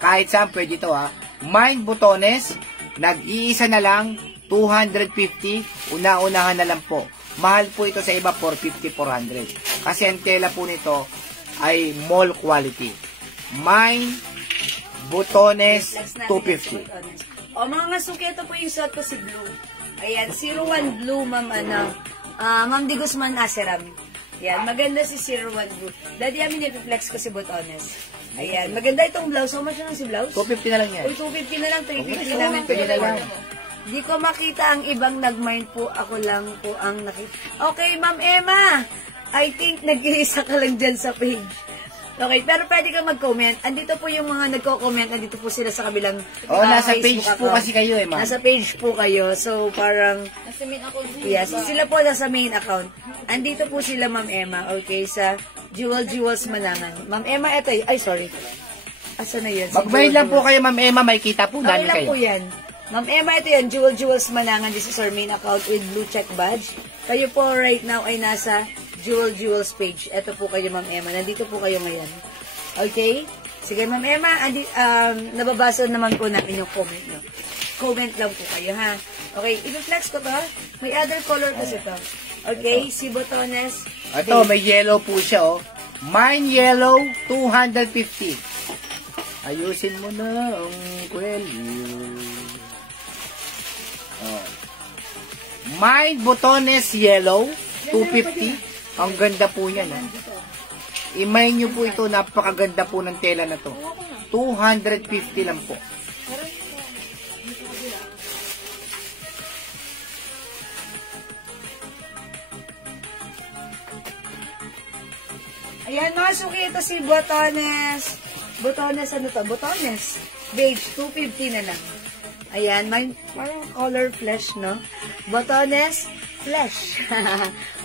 Kahit saan pwede ito, ha. Mine Butones, nag-iisa na lang, 250, una-unahan na lang po. Mahal po ito sa iba, 450, 400. Kasi ang tela po nito ay mall quality. Mine Butones, 250. O mga suki, ito po yung suot ko si blue. Ayan, 01 blue, ma'am, Ma'am Di Guzman Aseram. Ayan, maganda si 01 blue. Daddy, amin i-flex ko si Butones. Ayan, maganda itong blouse. How much lang si blouse? 250 na lang yan. Uy, 250 na lang, 350 namin. Pwede na lang. Di ko makita ang ibang nag-mind po. Ako lang po ang nakita. Okay, Ma'am Emma. I think nag-iisa ka lang dyan sa page. Okay, pero pwede kang mag-comment. Andito po yung mga nagko-comment. Andito po sila sa kabilang nasa page po kasi kayo ma'am. Nasa page po kayo. So, parang nasa main account. Yes, sila po nasa main account. Andito po sila, Ma'am Emma. Okay, sa Jewels Manangan. Ma'am Emma, ito. Ay, sorry. Asa na yun? Mag-mail lang po kayo, Ma'am Emma. May kita po. Dami lang kayo. po yan. Ma'am Emma, ito yan. Jewels Manangan. This is our main account with blue check badge. Kayo po right now ay nasa Jewels page. Ito po kayo, Ma'am Emma. Nandito po kayo ngayon. Okay? Sige, Ma'am Emma, nababasa naman po natin yung comment nyo. Comment lang po kayo, ha? Okay, i-flex ko to. May other color kasi to. Okay, si Botones. Ito, may yellow po siya, oh. Mine yellow, 250. Ayusin mo na ang kwelyo. Oh. Mine Botones yellow, 250. Ang ganda po yan, oh. I-mine nyo po ito, napakaganda po ng tela na to. 250 lang po. Ayan mga suki, ito si Botones. Botones, ano to? Botones. Beige, 250 na lang. Ayan, may parang color flesh, no? Botones, flesh.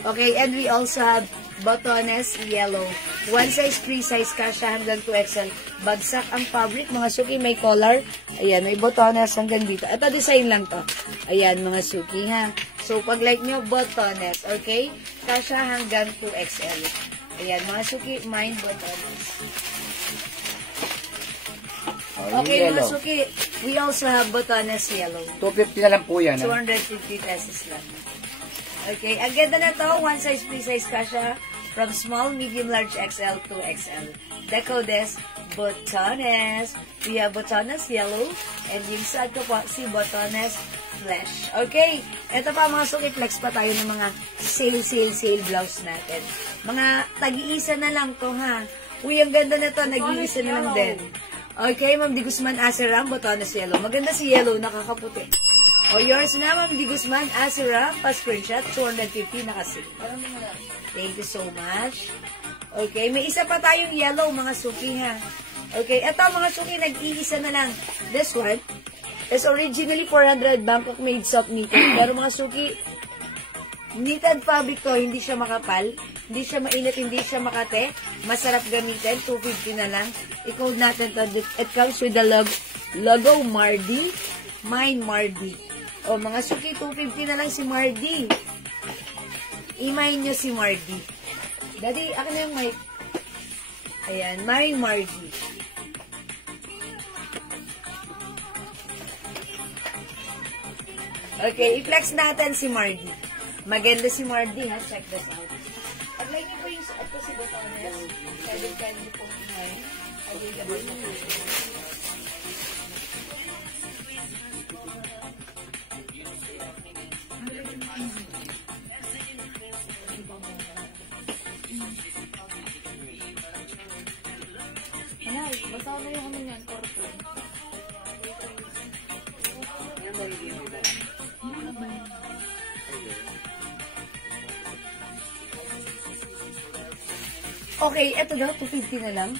Okay, and we also have Botones yellow. One size, free size, kasha hanggang 2XL. Bagsak ang fabric, mga suki, may color. Ayan, may Botones hanggang dito. Ito, design lang to. Ayan, mga suki, ha? So, pag like nyo, Botones, okay? Kasha hanggang 2XL. Ayan, mga suki, mine Botones. Okay, mga suki, we also have Botones yellow. 250 na lang po yan. 250 pesos lang. Okay, ang ganda na to, one size, free size kasha, from small, medium, large, XL to XL. The code is Botones. We have Botones yellow, and yung sad ko po, si Botones flesh. Okay, ito pa mga suki, flex pa tayo ng mga sale blouse natin. Mga tag-iisa na lang to, ha? Uy, ang ganda na to, nag-iisa na lang din. Okay, Ma'am Di Guzman Asiram, Botones yellow. Maganda si yellow, nakakaputi. O, yours na, Ma'am Di Guzman Asiram, pa-screenshot, 250, nakasale. Thank you so much. Okay, may isa pa tayong yellow, mga suki, ha? Okay, eto, mga suki, nag-iisa na lang. This one is originally 400 Bangkok made soft knitted. Pero mga suki, knitted fabric to, hindi siya makapal, hindi siya mainit, hindi siya makate, masarap gamitin, 250 na lang. I-code natin to. It comes with the logo Mardi, mine Mardi. O mga suki, 250 na lang si Mardi. I-mine nyo si Mardi. Daddy, akin na yung mic. Ayan, mine Mardi. Okay, i-flex natin si Mardi. Maganda si Mardi, ha? Check this out. Pag-like niyo po yung suot ko si Botones. Pwede niyo po kumain. Available na po. Anay, basta na yung ano yan, korpo. Okay, eto daw, 250 na lang.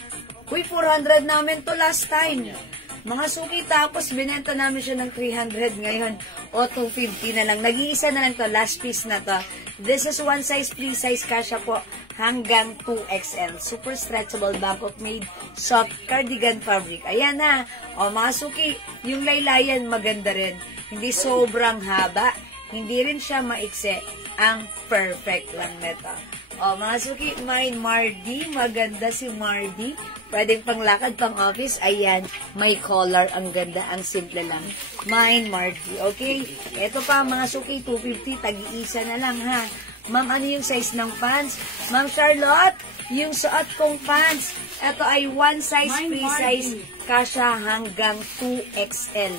Uy, 400 namin to last time. Mga suki, tapos binenta namin siya ng 300 ngayon. O, 250 na lang. Nag-iisa na lang to, last piece na to. This is one size, free size, kasha po hanggang 2XL. Super stretchable, Bangkok made, soft cardigan fabric. Ayan na. O, mga suki, yung laylayan maganda rin. Hindi sobrang haba. Hindi rin siya maikse. Ang perfect lang nito. O, mga suki, mine Mardi. Maganda si Mardi. Pwedeng panglakad, pang office. Ayan, may collar. Ang ganda, ang simple lang. Mine Mardi. Okay? Ito pa, mga suki, 250. Tag-iisa na lang, ha? Ma'am, ano yung size ng pants? Ma'am Charlotte, yung suot kong pants. Ito ay one size, free size. Kasha hanggang 2XL.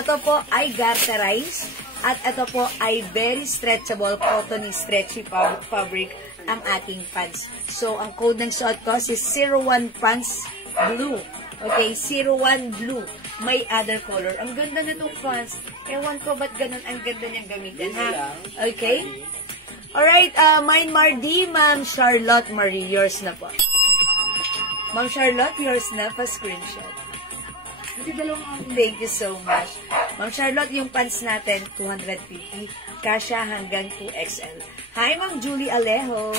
Ito po ay garterized. At ito po ay very stretchable, cottony, stretchy fabric ang ating pants. So, ang code ng suot ko is 01 pants blue. Okay, 01 blue. May other color. Ang ganda na itong pants. Ewan ko ba't ganun ang ganda niyang gamitin, ha? Okay? Alright, mine Mardi, Ma'am Charlotte Marie, yours na po. Ma'am Charlotte, yours na pa screenshot. Thank you so much. Ma'am Charlotte, yung pants natin, 250. Kasha hanggang 2XL. Hi, Ma'am Julie Alejo.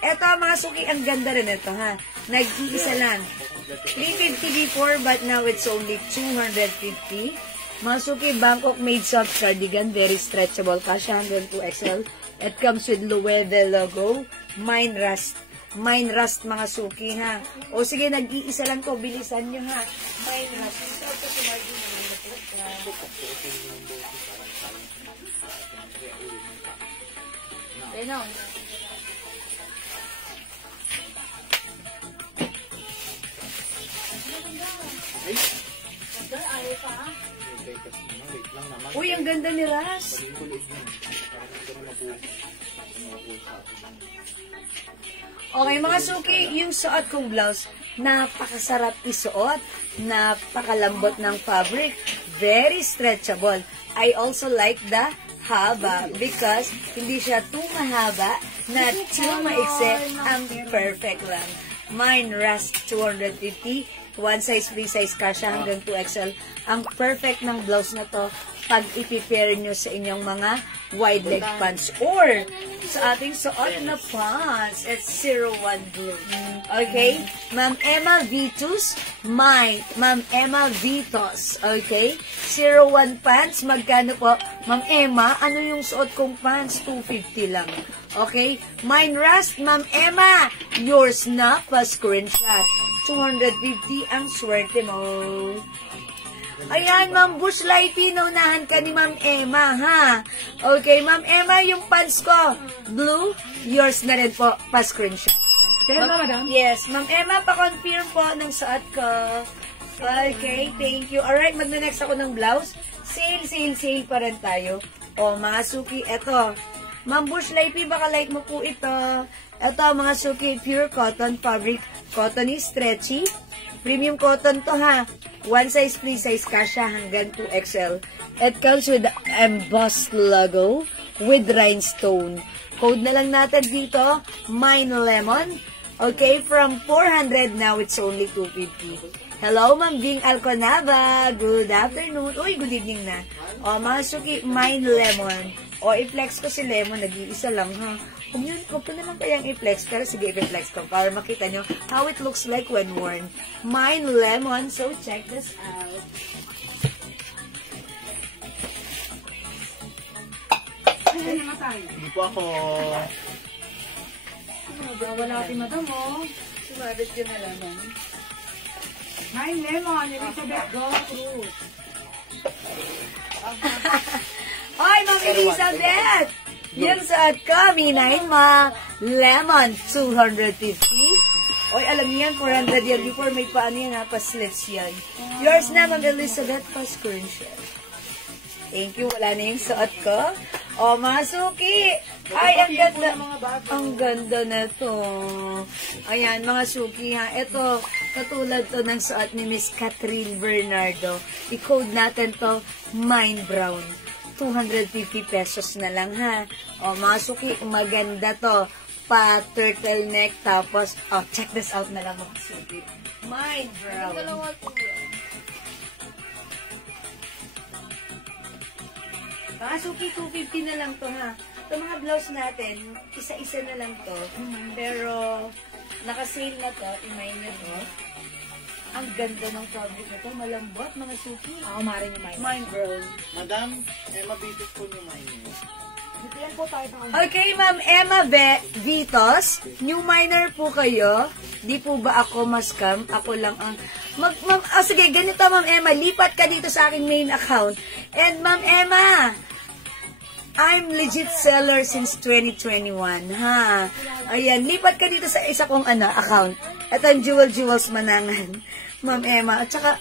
Eto, mga suki, ang ganda rin ito, ha? Nag-iisa lang. 350 before, but now it's only 250. Mga suki, Bangkok made soft cardigan, very stretchable, kasya hanggang 2XL. It comes with Loewe logo, Mine Rust. Mine Rust, mga suki, ha. O sige, nag-iisa lang to, bilisan nyo, ha. Mine Rust. Ito po si Margie naman. Ano? Uy, ang ganda ni Ras. Okay, mga suki, yung suot kong blouse, napakasarap isuot, napakalambot ng fabric, very stretchable. I also like the haba because hindi siya too mahaba, not too maikse, ang perfect lang. Mine Rust 250, one size, free size, kasya hanggang 2XL. Ang perfect ng blouse na to pag ipipair nyo sa inyong mga wide leg pants or sa ating suot na pants. It's 01 blue. Okay? Ma'am Emma Vitus, Ma'am Emma Vitos. Okay? 01 pants, magkano po? Ma'am Emma, ano yung suot kong pants? 250 lang. Okay? Mine Rust, Ma'am Emma, yours na pa screenshot. 250 ang swerte mo. Ayan, Ma'am Bush Lighty, naunahan ka ni Ma'am Emma, ha? Okay, Ma'am Emma, yung pants ko, blue, yours na rin po, pa-screenshot. Kaya ba, madam? Yes, Ma'am Emma, pa-confirm po ng suot ko. Okay, thank you. Alright, magna-next ako ng blouse. Sale pa rin tayo. O, mga suki, eto. Ma'am Bush Lighty, baka like mo po ito. Eto, mga suki, pure cotton fabric. Cotton is stretchy. Premium cotton to, ha. One size, free size, kasya hanggang 2XL. It comes with embossed logo with rhinestone. Code na lang natin dito, Mine Lemon. Okay, from 400, now it's only 250. Hello, Ma'am Bing Alconava. Good afternoon. Uy, good evening na. O, mga suki, Mine Lemon. O, i-flex ko si Lemon, nag-iisa lang, ha. Huwag ko na lang kayang i-flex, pero sige, i-flex ko para makita nyo how it looks like when worn. Mine Lemon, so check this out. Hindi po ako. Wala si madam, oh. Sumabit yun na lemon. Mine Lemon, Elizabeth Go Cruz. Oy, Ma'am Elizabeth! Yung suot ko, Mine Lemon, 250. Oy, alam niyo yan, 400 yan. Before may paano yan, ha? Pa-slits yan. Yours na, Ma'am Elizabeth, pa-screenshot. Thank you, wala na yung suot ko. O, mga suki. Ay, ang ganda. Ang ganda na to. Ayan, mga suki, ha. Ito, katulad to ng suot ni Miss Catherine Bernardo. I-code natin to, Mine Brown. 250 pesos na lang, ha. O, mga suki, maganda to. Pa-turtleneck, tapos, check this out na lang, mga suki. Mine Brown. Mga suki, 250 na lang to, ha. Ito mga blouse natin, isa-isa na lang to. Pero, naka-sale na to, imay nyo to. Ang ganda ng fabric na to, malambot, mga suki. Ako, maaaring yung Mine Brown. Madam, mabitis po yung mine. Yan po tayo sa Okay, Ma'am Emma Vitos, new minor po kayo. Di po ba ako mascam? Ako lang ang... sige, ganito, Ma'am Emma, lipat ka dito sa aking main account. And, Ma'am Emma, I'm legit seller since 2021, ha? Ayan, lipat ka dito sa isa kong account. Ito ang Jewels Manangan, Ma'am Emma. At saka,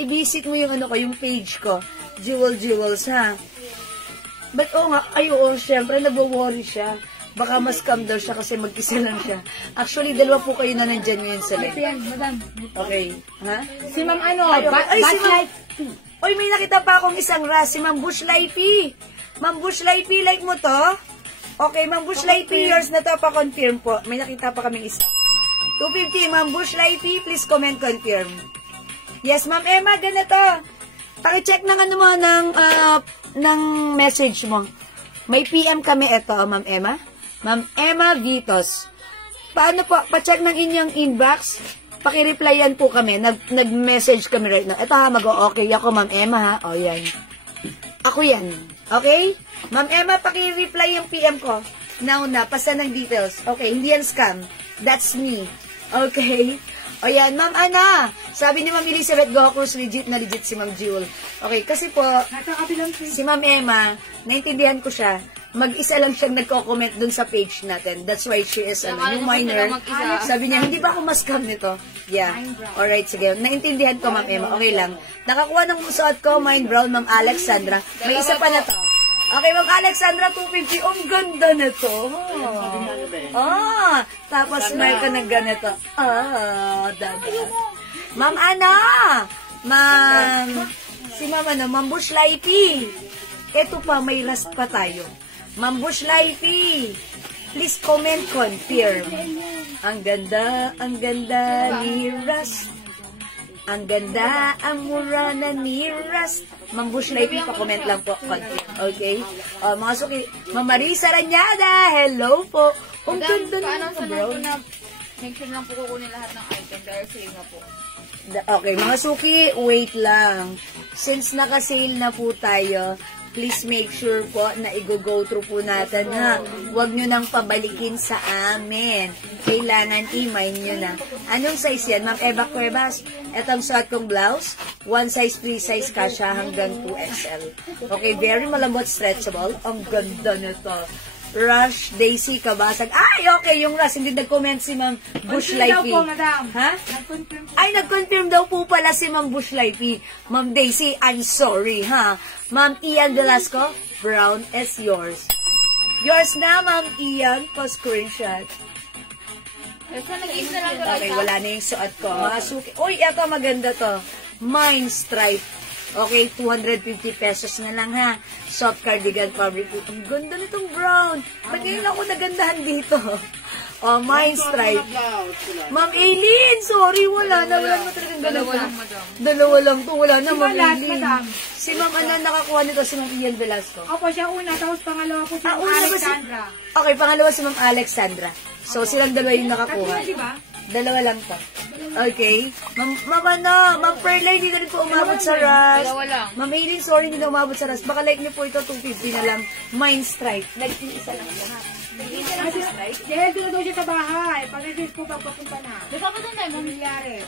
i-visit mo yung yung page ko. Jewels, ha? But syempre, nag-worry siya. Baka mas-scam daw siya kasi mag-isa lang siya. Actually, dalawa po kayo na nandyan ngayon sa link. yan, madam. Okay, ha? Si Ma'am Oy, may nakita pa akong isang ras, si Ma'am Bush Lighty. Ma'am Bush Lighty, like mo to? Okay, Ma'am Bush Lighty, yours na to, pa-confirm po. May nakita pa kaming isa. 250, Ma'am Bush Lighty, please comment, confirm. Yes, Ma'am Emma, ganito. Paki-check ng mo, ng message mo. May PM kami ito, Ma'am Emma. Ma'am Emma Vitos. Paano po? Pa-check ng inyong inbox. Pakireplyan po kami. Nag-message kami right now. Ito ha, mag-okay ako, Ma'am Emma ha. O, yan. Ako yan. Okay? Ma'am Emma, pakireply yung PM ko. Now na, pasa ng details. Okay, hindi yan scam. That's me. Okay? O yan, Ma'am Ana. Sabi ni Ma'am Elizabeth Gocruz, legit na legit si Ma'am Jewel. Okay, kasi po, si Ma'am Emma, naintindihan ko siya. Mag-isa lang siyang nagko-comment dun sa page natin. That's why she is yung minor. Sabi niya, hindi ba ako mas-scam nito? Yeah. Alright, sige. Naintindihan ko, Ma'am Emma. Okay lang. Nakakuha ng suot ko, Mine Brown, Ma'am Alexandra. May isa pa na to. Okay, Ma'am Alexandra, 250. Ang ganda na to. Tapos may ka ng ganito. Ma'am Ana. Si Ma'am Ma'am Bush Lighty. Ito pa, may rust pa tayo. Ma'am Bush Lighty. Please comment, confirm. Ang ganda ni Rust. Ang ganda, ang mura na ni Rust. Ma'am Bush Lighty, pa-comment lang po. Confirm. Okay? Mga suki, Ma'am Marisa Ranyada, hello po. Ang ganda na po, bro. Make sure lang po kukunin lahat ng item dahil sale na po. Okay, mga suki, wait lang. Since naka-sale na po tayo, please make sure po na i-go through po natin ha. Huwag nyo nang pabalikin sa amin. Kailangan i-mine nyo na. Anong size yan? Ma'am Eva Cuevas, etong suot kong blouse, 1 size, 3 size kasha hanggang 2XL. Okay, very malambot, stretchable. Ang ganda nito. Rush, Daisy, Kabasag. Ay, okay, yung Rush, hindi nag-comment si Ma'am Bush Lighty. Ha? Ay, nag-confirm daw po pala si Ma'am Bush Lighty. Ma'am Daisy, I'm sorry, ha? Ma'am Ian Velasco, brown is yours. Yours na, Ma'am Ian, pa-screenshot. Okay, wala na yung suot ko. Masuki. Uy, ito maganda to. Mine stripe. Okay, 250 pesos na lang ha. Soft cardigan fabric. Ang ganda nitong brown. Ba't ngayon ako nagandahan dito? Mine stripe. Ma'am Aileen, sorry, wala na. Wala na talagang ganun. Dalawa lang to. Wala na, Ma'am Aileen. Si Ma'am Ana nakakuha nito, si Ma'am Ian Velasco. Opo, siya una. Tapos pangalawa po si Ma'am Alexandra. Okay, pangalawa si Ma'am Alexandra. So, silang dalawa yung nakakuha. Dalawa lang to. Okay. Ma'am Perla, hindi na rin po umabot sa Rust. Dalawa lang. Ma'am Aileen, sorry, hindi na umabot sa Rust. Baka like niyo po ito, 250 na lang. Mine stripe. Nag-iisa lang siya. Nag-iisa lang siya stripe. Dahil doon daw siya sa bahay. Pag-release po pagpapunta na. Basta pa doon tayo, Nangyari.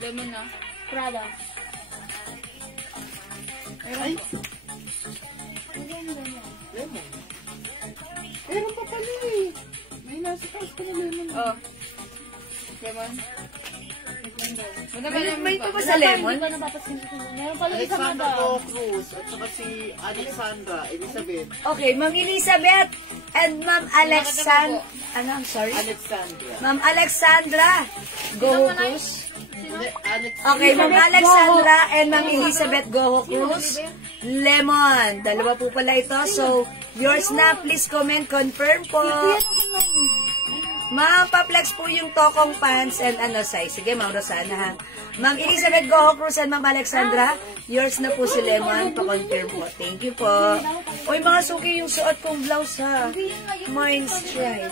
lemon na. Prada. Ay. Lemon. Meron pa pala eh. May nasa taas ko na lemon. Lemon. May ito ba sa lemon? Meron pala isa Alexandra Gocruz at saka si Alexandra Elizabeth. Okay, Ma'am Elizabeth and Ma'am Alexandra. Ano, I'm sorry? Alexandra. Ma'am Alexandra. Go Cruz. Alex. Okay, Ma'am Alexandra and Ma'am Elizabeth Goho Cruz. Lemon. Dalawa po pala ito. So, yours na. Please comment. Confirm po. Ma'am, pa-flex po yung tokong pants and ano size. Sige, Ma'am Rosana ha. Ma'am Elizabeth Goho Cruz and Ma'am Alexandra, yours na po si Lemon. Pa-confirm po. Thank you po. Uy, mga suki yung suot kong blouse ha. Mine stripe.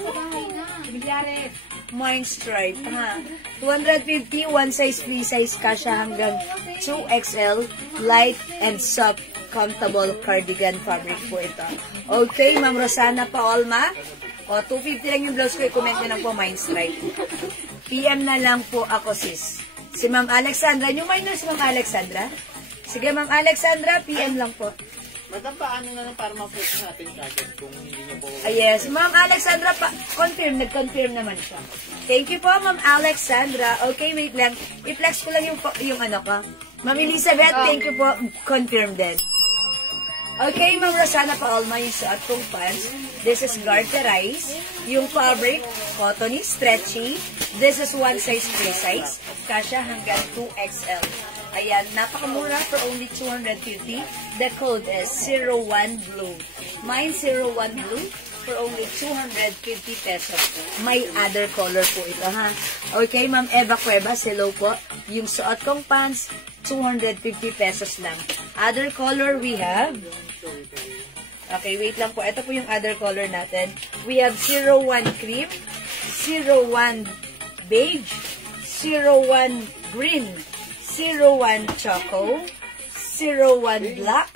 Mine stripe ha. 250, one size, free size kasha hanggang 2XL. Light and soft, comfortable cardigan fabric po ito. Okay, Ma'am Rosana Paolma. O, 250 lang yung blouse ko. I-comment nyo lang po, mine stripe. PM na lang po ako, sis. Si Ma'am Alexandra. Yung minor si Ma'am Alexandra? Sige, Ma'am Alexandra, PM lang po. Madam, paano na lang para ma-flex natin kagad kung hindi nyo po... Yes. Ma'am Alexandra, confirm. Nag-confirm naman siya. Thank you po, Ma'am Alexandra. Okay, wait lang. I-flex ko lang yung ano ko. Ma'am Elizabeth, thank you po. Confirm din. Okay, Ma'am Rosana Paolma, yung suot kong pants. This is garterized. Yung fabric, cottony, stretchy. This is one size, free size. Kasha hanggang 2XL. Ayan, napakamura for only 250. The code is 01 Blue. Mine 01 Blue for only 250 pesos. May other color po ito, ha? Okay, Ma'am Eva Cuevas, hello po. Yung suot kong pants, 250 pesos lang. Other color we have... Okay, wait lang po. Ito po yung other color natin. We have 01 cream, 01 beige, 01 green, 01 choco, 01 black,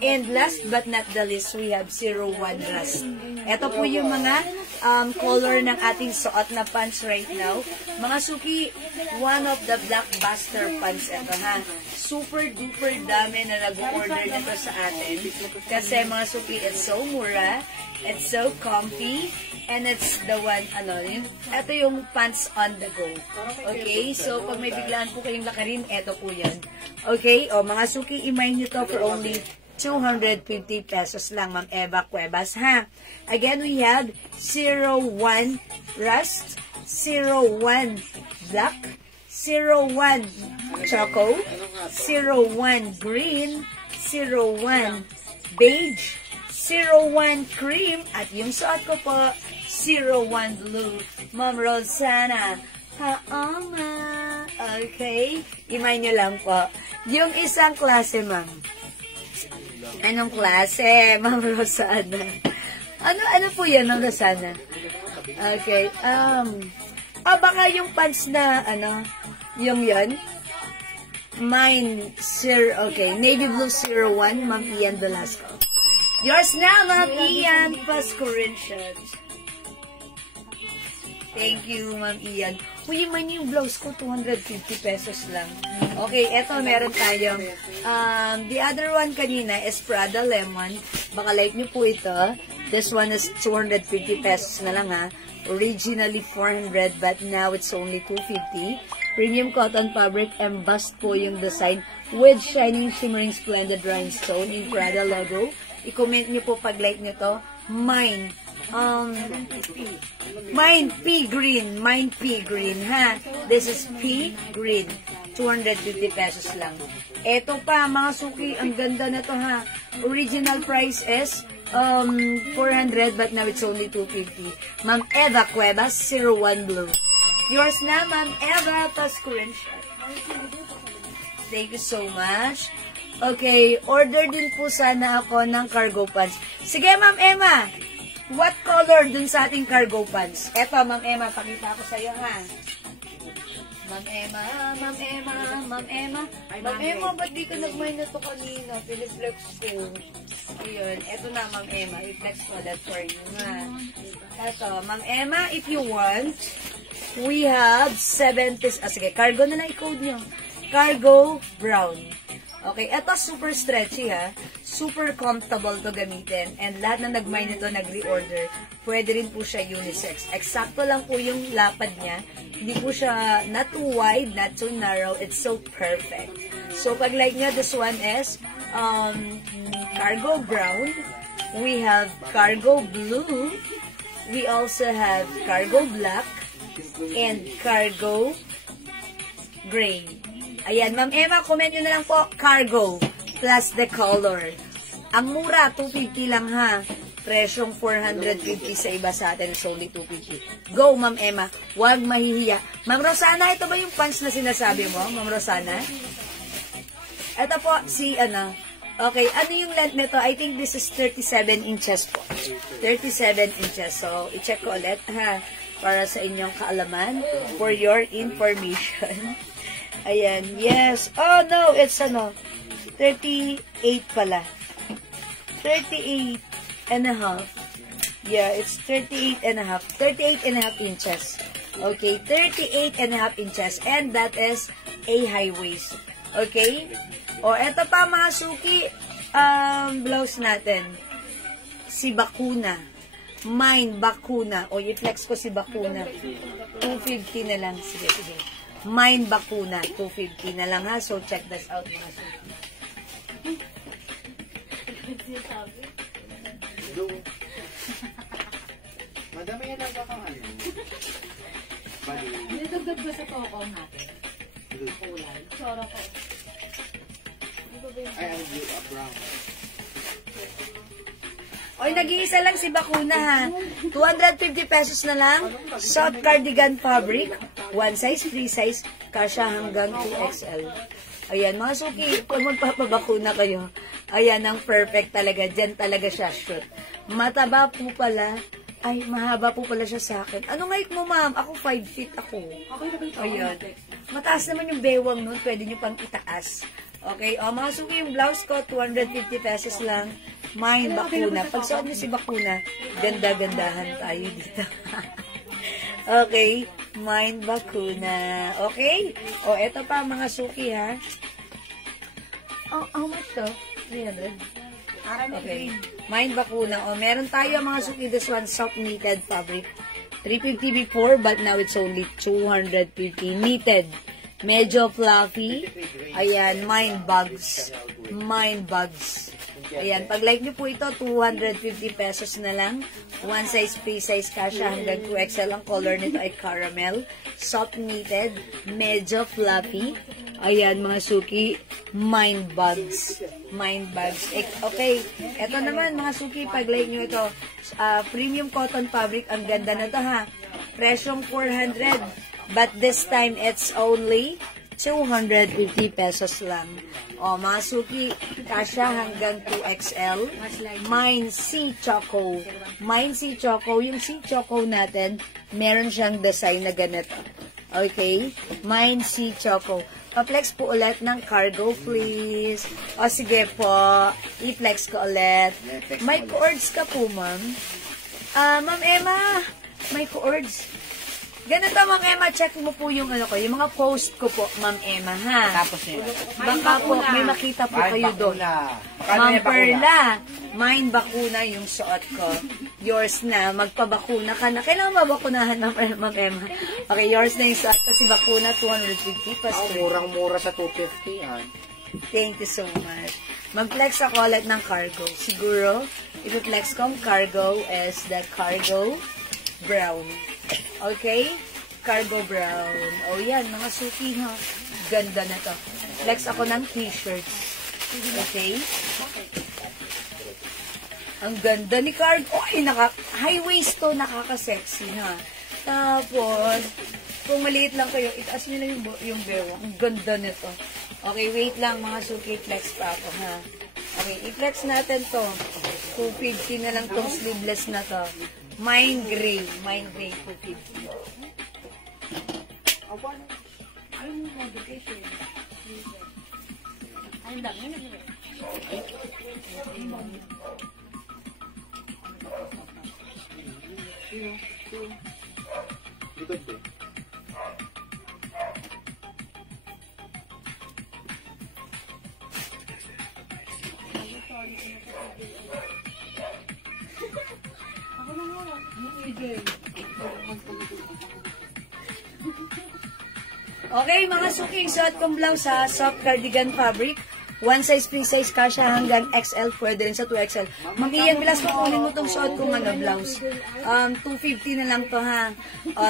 and last but not the least, we have 01 rust. Ito po yung mga color ng ating suot na pants right now. Mga suki, one of the blockbuster pants ito ha. Super duper dami na nag-order nito sa atin. Kasi mga suki, it's so mura, it's so comfy, and it's the one, ito yung pants on the go. Okay, so pag may biglaan po kayong lakarin, ito po yan. Okay, o mga suki, imay nyo to for only 250 pesos lang, Ma'am Eva Cuevas, ha? Again, we have 01 rust, 01 black, 01 choco, 01 green, 01 beige, 01 cream, at yung suot ko po, 01 blue. Ma'am Rosana, okay, imay nyo lang po. Yung isang klase, ma'am. Anong klase, Ma'am Rosana? Ano po yan, Ma'am Rosana? Okay, baka yung pants na, yung yan? Mine, okay, navy blue 01, Ma'am Ian Velasco. Yours na, Ma'am Ian Pascorentians. Thank you, Ma'am Ian. Uy, man yung blouse ko, 250 pesos lang. Okay, eto, meron tayong, the other one kanina is Prada Lemon. Baka like nyo po ito. This one is 250 pesos na lang ha. Originally 400, but now it's only 250. Premium cotton fabric, embossed po yung design with shining, shimmering, splendid rhinestone in Prada logo. I-comment nyo po pag like nyo to. Mine pea green, ha? This is pea green. 250 pesos lang. Eto pa, mga suki, ang ganda na to, ha? Original price is 400, but now it's only 250. Ma'am Eva Cuevas, 01 blue. Yours na, Ma'am Eva Pascorentian. Thank you so much. Okay, order din po sana ako ng cargo pants. Sige, Ma'am Emma. What color dun sa ating cargo pants? Eto, Ma'am Emma, pakita ko sa'yo, ha? Ma'am Emma, ba't di ka nag-mind na to kanina? Piniflex ko. Ayun, eto na, Ma'am Emma. I-flex ko that for you, ha? Eto, Ma'am Emma, if you want, we have 7 pieces. Sige, cargo na lang i-code nyo. Cargo brown. Okay, eto super stretchy ha. Super comfortable to gamitin. And lahat na nag-mind nito, nag-reorder, pwede rin po siya unisex. Eksakto lang po yung lapad niya. Hindi po siya not too wide, not too narrow. It's so perfect. So, pag like nyo, this one is cargo brown. We have cargo blue. We also have cargo black. And cargo gray. Ayan, Ma'am Emma, comment nyo na lang po, cargo, plus the color. Ang mura, 250 lang ha. Presyong 450 sa iba sa atin, it's only 250. Go, Ma'am Emma, huwag mahihiya. Ma'am Rosana, ito ba yung pants na sinasabi mo, Ma'am Rosana? Ito po, okay, ano yung length nito? I think this is 37 inches po. 37 inches, so i-check ko ulit ha, para sa inyong kaalaman, for your information. Ayan, yes. Oh, no, it's 38 pala. 38 and a half. Yeah, it's 38 and a half. 38 and a half inches. Okay, 38 and a half inches. And that is a high waist. Okay? O, eto pa mga suki, blouse natin. Si Bakuna. Mine, Bakuna. O, i-flex ko si Bakuna. 250 na lang. Sige, sige. Mine Bakuna, 250 na lang ha. So, check this out. Madami yan lang bakang Nidagdag ba sa toko natin? Kulay. Sora ko. Ay, brown. Oy, nag-iisa lang si Bakuna ha. 250 pesos na lang. Short cardigan fabric. One size, free size. Kasya hanggang 2XL. Ayan, mga suki, kung magpapabakuna kayo. Ayan, ang perfect talaga. Diyan talaga siya shoot. Mataba po pala. Ay, mahaba po pala siya sa akin. Anong height mo, ma'am? Ako 5 feet ako. Ayan. Mataas naman yung bewang nun. Pwede nyo pang itaas. Okay, mga suki, yung blouse ko, 250 pesos lang. Mine, Bakuna. Pag suot nyo si Bakuna, ganda-gandahan tayo dito. Okay, Mine, Bakuna. Okay? Eto pa mga suki, ha? How much to? 300? Okay. Mine, Bakuna. Meron tayo mga suki. This one, soft knitted fabric. 350 before, but now it's only 250 knitted. Medyo fluffy. Ayan, Mine Bugs. Mine Bugs. Ayan, pag like nyo po ito, 250 pesos na lang. One size, free size kasha hanggang 2XL. Ang color nito ay caramel. Soft knitted. Medyo fluffy. Ayan, mga suki. Mine Bugs. Mine Bugs. Okay, ito naman mga suki, pag like nyo ito, premium cotton fabric. Ang ganda na ito ha. Presyong 400. But this time, it's only 250 pesos lang. Mga suki, kasha hanggang 2XL. Mine Sea Choco. Mine Sea Choco. Yung Sea Choco natin, meron siyang design na ganito. Okay? Mine Sea Choco. Pa-flex po ulit ng cargo, please. Sige po. I-flex ko ulit. May cords ka po, ma'am. Ma'am Emma, may cords. Ganito, Ma'am Emma, check mo po yung yung mga post ko po, Ma'am Emma, ha? Tapos nila. Baka po, may makita po kayo doon. Ma'am Perla, Mine Bakuna yung suot ko. Yours na, magpabakuna ka na. Kailangan mabakunahan, Ma'am Emma. Okay, yours na yung suot kasi bakuna, 250 plus 3. Murang-mura sa 250, yan. Thank you so much. Mag-flex ako ulit ng cargo. Siguro, i-flex kong cargo is the cargo brown. Okay? Cargo brown. Yan, mga suki ha. Ganda na to. Flex ako ng t-shirt. Okay? Ang ganda ni cargo. High waist to, nakaka-sexy ha. Tapos, kung maliit lang kayo, itaas nyo na yung bewa. Ang ganda nito. Okay, wait lang mga suki. Flex pa ako ha. Okay, i-flex natin to. 250 na lang tong sleeveless na to. Mine gray. Mine gray, 250. Okay, mga suking, suot kong blouse ha, soft cardigan fabric. One size, free size kasha hanggang XL, pwede rin sa 2XL. Mamiyan, bilas mo, kunin mo itong suot kong blouse. 250 na lang to ha.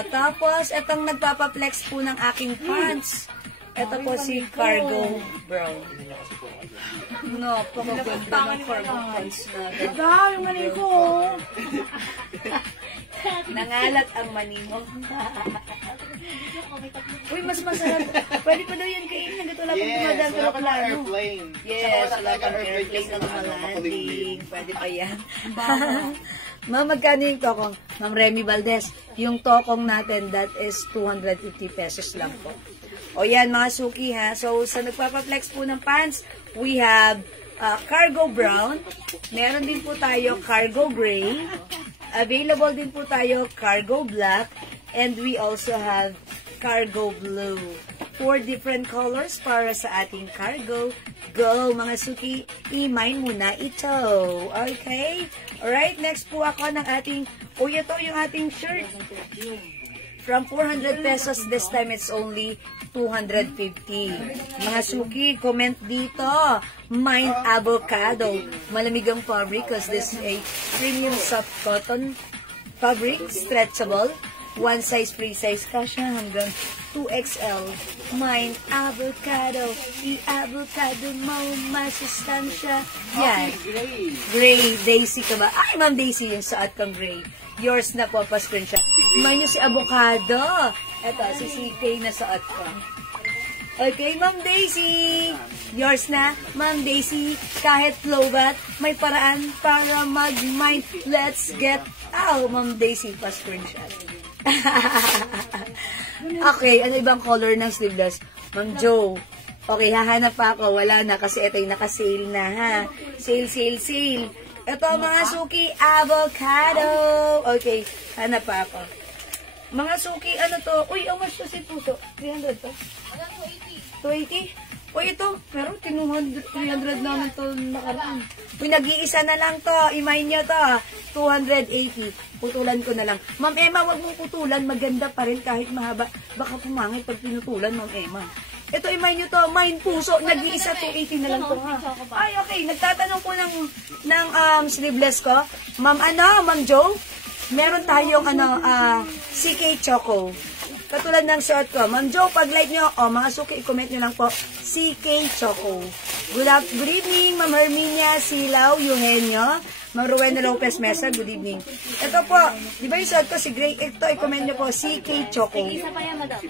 Tapos, itong nagpapaplex po ng aking pants. Ito po si cargo brown. No, pagaganda ng cargo pants na. Yung mani ko. Nangalat ang mani mo. Uy, mas masarap. Pwede pa daw yan kainin. Nagito lang kung dumadaan ka lang plano. Yes, wala kang airplane na lumalanding. Pwede pa yan. Ma'am, magkano yung tokong? Ma'am Remy Valdez, yung tokong natin, that is 250 pesos lang po. Yan, mga suki ha. So, sa nagpapaplex po ng pants, we have cargo brown. Meron din po tayo cargo gray. Available din po tayo cargo black. And we also have cargo blue. 4 different colors para sa ating cargo. Go, mga suki, i-mine muna ito. Okay? Alright, next po ako ng ating, ito yung ating shirt. From 400 pesos, this time it's only 250. Mga suki, comment dito. Mine avocado. Malamig ang fabric because this is a premium soft cotton fabric, stretchable. One size, free size kasha hanggang 2XL. Mine avocado. I-avocado mo, masustansya. Yan. Gray. Daisy ka ba? Ay, Ma'am Daisy, yung suot kang gray. Yours na po, pa-screenshot. Mine yung si avocado. Ito, si CK na suot ko. Okay, Ma'am Daisy. Yours na, Ma'am Daisy. Kahit lowbat, may paraan para mag-mind. Let's get out, Ma'am Daisy. Pa-screenshot. Okay, ano ibang color ng sleeveless? Ma'am Jo. Okay, hahanap pa ako. Wala na kasi ito yung naka-sale na, ha? Sale, sale, sale. Ito, mga suki, avocado. Okay, hanap pa ako. Mga suki, ano to? Uy, how much to si Puso? 300 to? 280? Uy, ito, pero 300 naman to nakaraan. Uy, nag-iisa na lang to. Imahin nyo to. 280. Putulan ko na lang. Ma'am Emma, wag mong putulan. Maganda pa rin kahit mahaba. Baka pumangit pag pinutulan, Ma'am Emma. Ito, imahin nyo to. Mine Puso. Nag-iisa 280 na lang to, ha? Ay, okay. Nagtatanong po ng sleeveless ko. Ma'am, Ma'am Jo? Meron tayong, CK Choco. Katulad ng short ko. Ma'am Jo, pag-like nyo, mga suki, i-comment nyo lang po, CK Choco. Good evening, Ma'am Herminia Silaw, Eugenio, Ma'am Rowena Lopez Mesa, good evening. Ito po, di ba yung short ko, si Gray, ito, i-comment nyo po, CK Choco. Tig-isa pa yan, madam.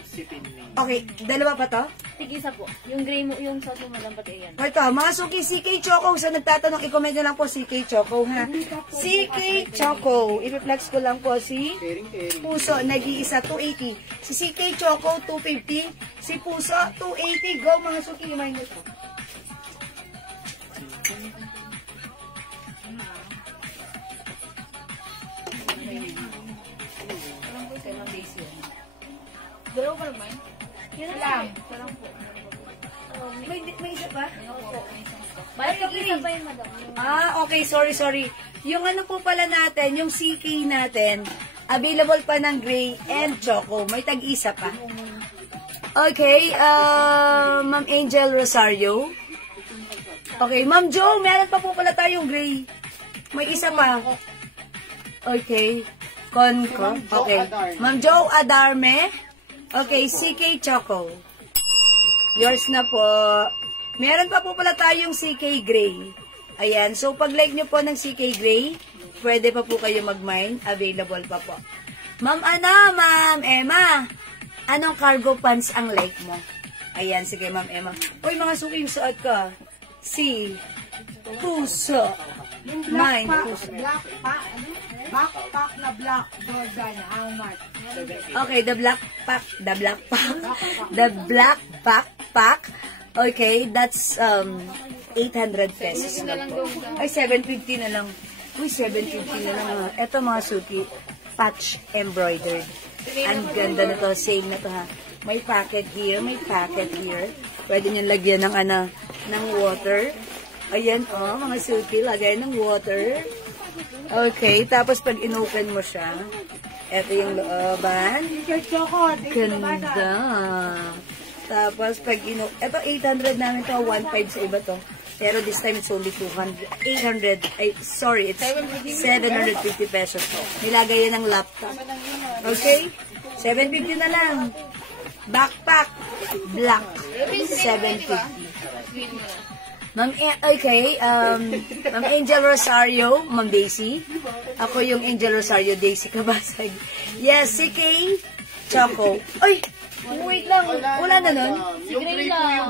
Okay, dalawa pa to? Tig-isa po. Yung gray mo, yung sauce mo, madam, pati yan. Ito, mga suki, CK Choco. Sa nagtatanong, i-comment nyo lang po, CK Choco, ha? CK Choco. I-reflex ko lang po si Puso, nag-iisa, 280. Si CK Choco, 250. Si Puso, 280. Go, mga suki, imahin nyo to. Dalawa pa naman? Yun na lang. Sarang po. May isa pa? Balik tig-isa pa yun, madam. Okay, sorry. Yung ano po pala natin, yung CK natin, available pa ng gray and choco. May tag-isa pa. Okay, Ma'am Angel Rosario. Okay, Ma'am Jo, meron pa po pala tayong gray. May isa pa. Okay. Okay. Ma'am Jo Adarme. Okay, CK Choco. Yours na po. Meron pa po pala tayong CK Gray. Ayan. So, pag-like nyo po ng CK Gray, pwede pa po kayo mag-mine. Available pa po. Ma'am Emma. Anong cargo pants ang like mo? Ayan, sige, Ma'am Emma. Uy, mga suki yung suot ko. Si Puso. Mine, Puso. Backpack na black Jordan. How much? Okay, the black backpack. Okay, that's 800 pesos na po. Ay, 750 na lang. Uy, 750 na lang. Ito mga suki, patch embroidered. Ang ganda na to, same na to, ha. May packet here, Pwede nyo lagyan ng ng water. Ayan, mga suki, lagay ng water. Okay, tapos pag inopen mo siya, ito yung looban. Ganda. Tapos pag ito 800 namin to, 1.5 sa iba to. Pero this time it's only 750 pesos to. Nilagay yan ng laptop. Okay? 750 na lang. Backpack, black, 750. Ma'am Angel Rosario, Ma'am Daisy. Ako yung Angel Rosario, Daisy Kabasag. Yes, CK Choco. Ay, wait lang. Wala na nun?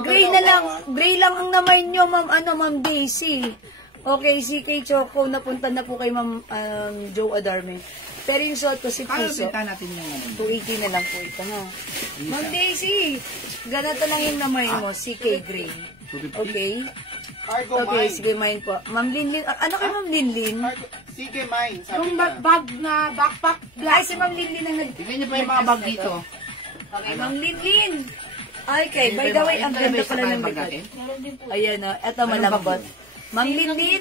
Gray na lang. Gray lang ang naman nyo, Ma'am Daisy. Okay, CK Choco, napunta na po kay Ma'am Jo Adarme. Pero yung suot ko si Puso, 280 na lang po ito, ha? Ma'am Daisy, ganito lang yung naman mo, CK Gray. Okay? Okay, sige, mine po. Ma'am Linlin, ano kay Ma'am Linlin? Sige, mine. Yung bag na backpack Ay, si Ma'am Linlin ang Tignan niyo pa yung mga bag dito. Okay, Ma'am Linlin. Okay, by the way, ang ganda pala ng likod. Ayan, eto malambot. Ma'am Linlin,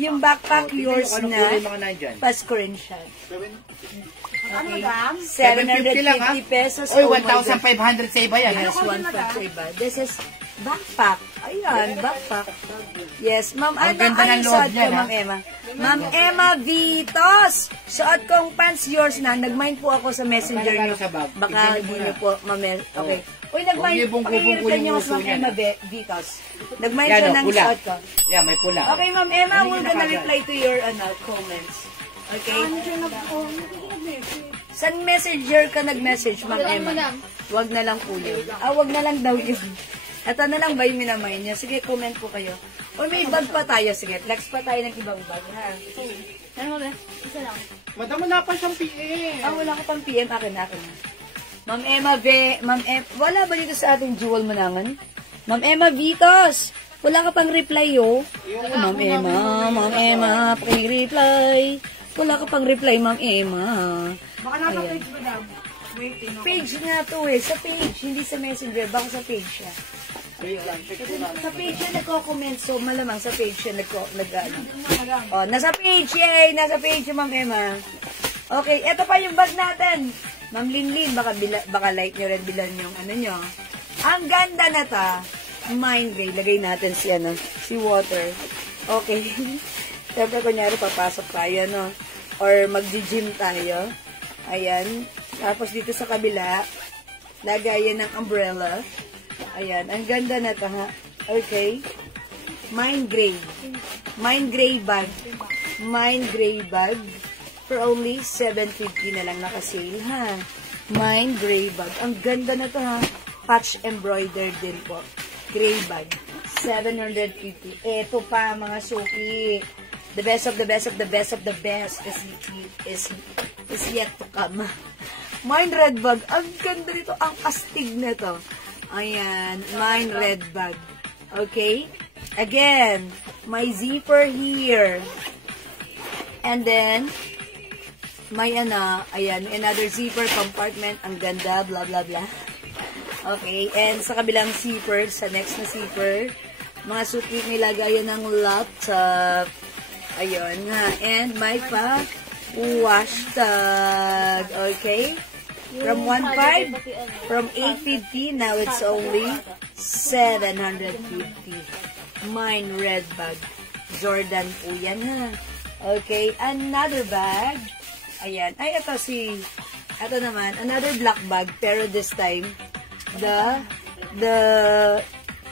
yung backpack yours na, pa-screenshot. Ano ba? 750 pesos. Oy, 1,500 sa iba yan. Yes, 1.5 sa iba. This is backpack. Ayan, backpack. Yes, Ma'am, ang ganda ng loob niya, Ma'am Emma. Ma'am Emma Vitos, suot kong pants yours na. Nag-mind po ako sa messenger niyo. Baka hindi niyo po, Ma'am. Okay. Uy, nag-mind. Pakinggan niyo Ma'am Emma Vitos. Nag-mind ko ng suot ko. Yeah, may pula. Okay, Ma'am Emma, we're gonna reply to your comments. Okay? San messenger ka nag-message, Ma'am Emma? Wag na lang po yun. Wag na lang daw yun. Ito na lang ba yung minamay niya? Sige, comment po kayo. O may bag pa tayo. Sige, flex pa tayo ng ibang bag, ha? Ano ba? Isa lang. Madam, wala pa siyang PM. Wala ko pang PM. Akin. Ma'am Emma, wala ba dito sa ating Jewel Manangan? Ma'am Emma Vitos, wala ka pang reply, oh. Ma'am Emma, paki-reply. Wala ka pang reply, Ma'am Emma. Baka nasa page mo daw. Waiting. Page nga to eh. Sa page, hindi sa messenger. Baka sa page siya. Sa page siya nagko-comment. So, malamang sa page siya nasa page, yay! Nasa page si Ma'am Emma. Okay, eto pa yung bag natin. Ma'am Linlin, baka like nyo rin bilan yung ano nyo. Ang ganda na ta. Mind gay. Lagay natin si water. Okay. Siyempre, kunyari, papasok tayo, no? Or mag-gym tayo. Ayan. Tapos dito sa kabila, lagayan ng umbrella. Ayan. Ang ganda na ta, ha? Okay. Mind gray. Mind gray bag. Mind gray bag. For only 750 na lang naka-sale, ha? Mind gray bag. Ang ganda na to, ha? Patch embroidered din po. Gray bag. 750. Ito pa, mga suki. The best of the best of the best of the best is yet to come. Mind red bag. Ang ganda nito. Ang astig na to. Ayan. Mind red bag. Okay? Again, my zipper here. And then, may ayan, another zipper compartment. Ang ganda, blah, blah, blah. Okay, and sa kabilang zipper, sa next na zipper, mga suki nilagayan ng laptop. Ayun nga, and may wash tag. Okay? From 1.5, from 850, now it's only 750. Mine red bag. Jordan po yan, ha? Okay, another bag. Ayan. Ay, ito naman, another black bag, pero this time, the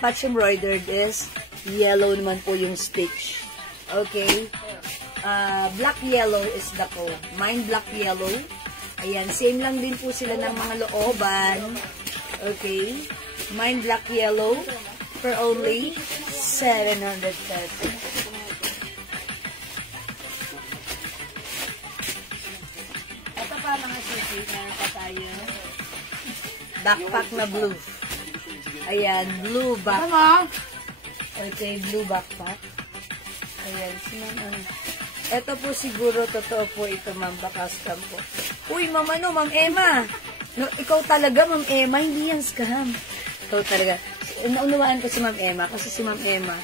patch embroidered is yellow naman po yung stitch. Okay? Black yellow is the code. Mine black yellow. Ayan, same lang din po sila ng mga looban. Okay? Mine black yellow for only 700 pesos. Ito pa mga suki, meron pa tayo. Backpack na blue. Ayan, blue backpack. Okay, blue backpack. Ayan, ito po siguro, totoo po ito, ma'am, custom po. Uy, ma'am, Ma'am Emma. No, ikaw talaga, Ma'am Emma, hindi yan scam. Ikaw talaga. Naunawaan ko si Ma'am Emma, kasi si Ma'am Emma.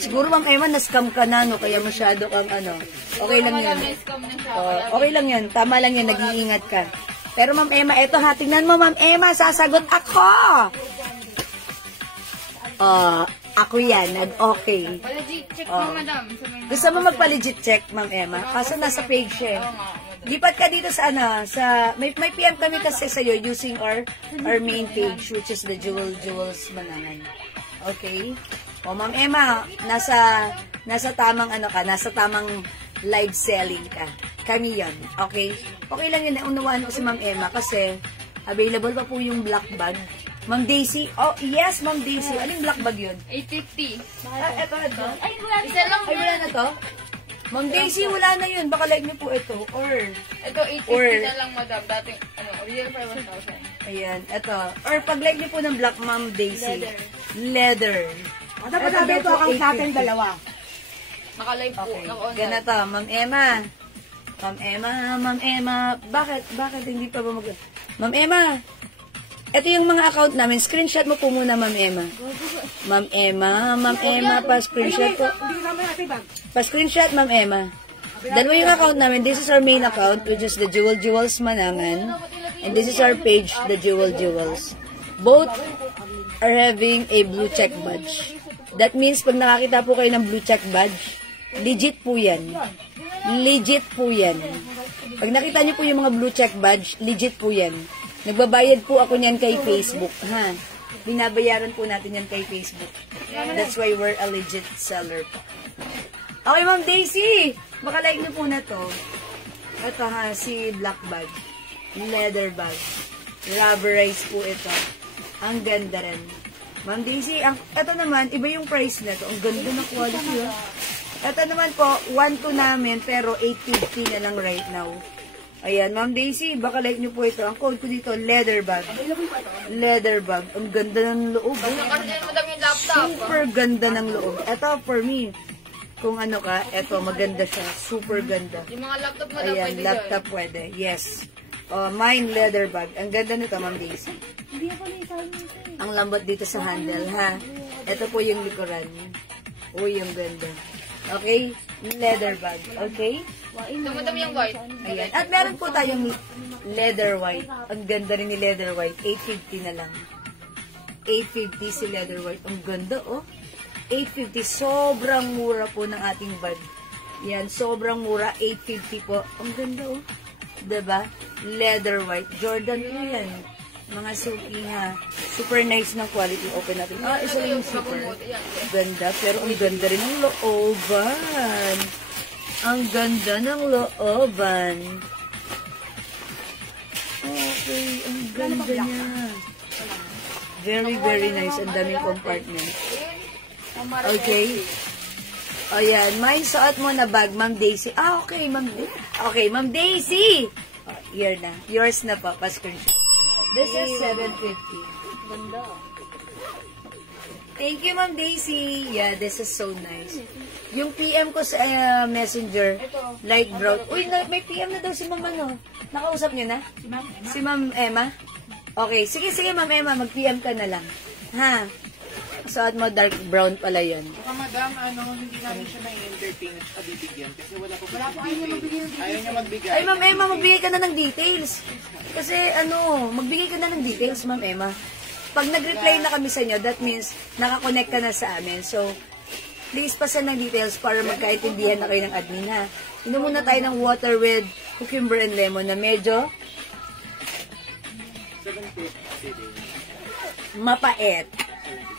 Siguro, Ma'am Emma, na-scam ka na, no, kaya masyado kang, okay lang yun. Okay lang yun, tama lang yun, nag-iingat ka. Pero, Ma'am Emma, ito ha, tingnan mo, Ma'am Emma, sasagot ako! Ako yan, nag-okay. Legit check mo, madam. Gusto mo magpa-legit check, Ma'am Emma? Kaso nasa page siya. Lipat ka dito sa may PM kami kasi sa'yo using our main page, which is the Jewels Manangan. Okay? O, Ma'am Emma, nasa tamang nasa tamang live selling ka. Kami yan. Okay? Okay lang yun, naunawaan ko si Ma'am Emma kasi available pa po yung black bag. Ma'am Daisy, oh yes, Ma'am Daisy. Aling black bag yun? 850. Ito na to? Ay, wala. Isa lang. Ay, wala na to? Ma'am Daisy, wala na yun. Baka like niyo po ito. Or, ito, 850 na lang, madam. Dating, real 5,000. Ayan, ito. Or pag like niyo po ng black, Ma'am Daisy. Leather. Dapat sabi ito account natin dalawa. Naka-live po. Okay, Naka-online. ganito. Ma'am Emma. Bakit hindi pa ba Ma'am Emma, ito yung mga account namin. Screenshot mo po muna, Ma'am Emma. Ma'am Emma, pa-screenshot po. Pa-screenshot, Ma'am Emma. Dalawa yung account namin. This is our main account, which is the Jewels Manangan. And this is our page, the Jewels. Both are having a blue check badge. That means, pag nakakita po kayo ng blue check badge, legit po yan. Legit po yan. Pag nakita niyo po yung mga blue check badge, legit po yan. Nagbabayad po ako niyan kay Facebook, ha? Binabayaran po natin yan kay Facebook. That's why we're a legit seller po. Okay, Ma'am Daisy! Baka like niyo po na to. Ito ha, si black bag. Leather bag. Rubberized po ito. Ang ganda rin. Ma'am Daisy, ito naman, iba yung price na to. Ang ganda ng quality. Oh. Ito naman po, 1.2 namin, pero 8.50 na lang right now. Ayan, Ma'am Daisy, baka like nyo po ito. Ang code ko dito, leather bag. Leather bag. Ang ganda ng loob. Super ganda ng loob. Ito, for me, kung ano ka, ito, maganda siya. Super ganda. Yung mga laptop mo daw ayan, pwede laptop pwede. Yes. Mine leather bag. Ang ganda nito, Ma'am Daisy. Ang lambot dito sa handle, ha? Ito po yung likuran. Uy, ang ganda. Okay? Leather bag. Okay? Dumadami yung white. Ayan. At meron po tayong leather white. Ang ganda rin ni leather white. 8.50 na lang. 8.50 si leather white. Ang ganda, oh. 8.50. Sobrang mura po ng ating bag. Yan, sobrang mura. 8.50 po. Ang ganda, oh. Diba? Leather white. Jordan po yan. Mga suki, ha. Super nice ng quality. Open natin. Isa yung super. Ganda. Pero ang ganda rin ng looban. Ang ganda ng looban. Okay. Ang ganda niya. Very, very nice. Ang daming compartment. Okay. O yan. Mine, suot mo na bag, Ma'am Daisy. Okay, Ma'am Daisy. Okay, Ma'am Daisy. Here na. Yours na po. Pa-screenshot. This is 750. Ganda. Thank you, Ma'am Daisy. Yeah, this is so nice. Yung PM ko sa Messenger, light brown. Uy, may PM na daw si Ma'am ano. Nakausap niyo na? Si Ma'am Emma? Okay, sige, Ma'am Emma, mag-PM ka na lang. Ha? Suot mo dark brown pala yan. Baka madam, hindi namin siya na-entertain at bibigyan kasi wala pa details. Ayaw niya magbigay. Ay, Ma'am Emma, magbigay ka na ng details. Kasi magbigay ka na ng details, Ma'am Emma. Pag nag-reply na kami sa inyo, that means nakakonect ka na sa amin. So, please pasan ng details para magkaintindihan na kayo ng admin, ha. Inom muna tayo ng water with cucumber and lemon na medyo mapait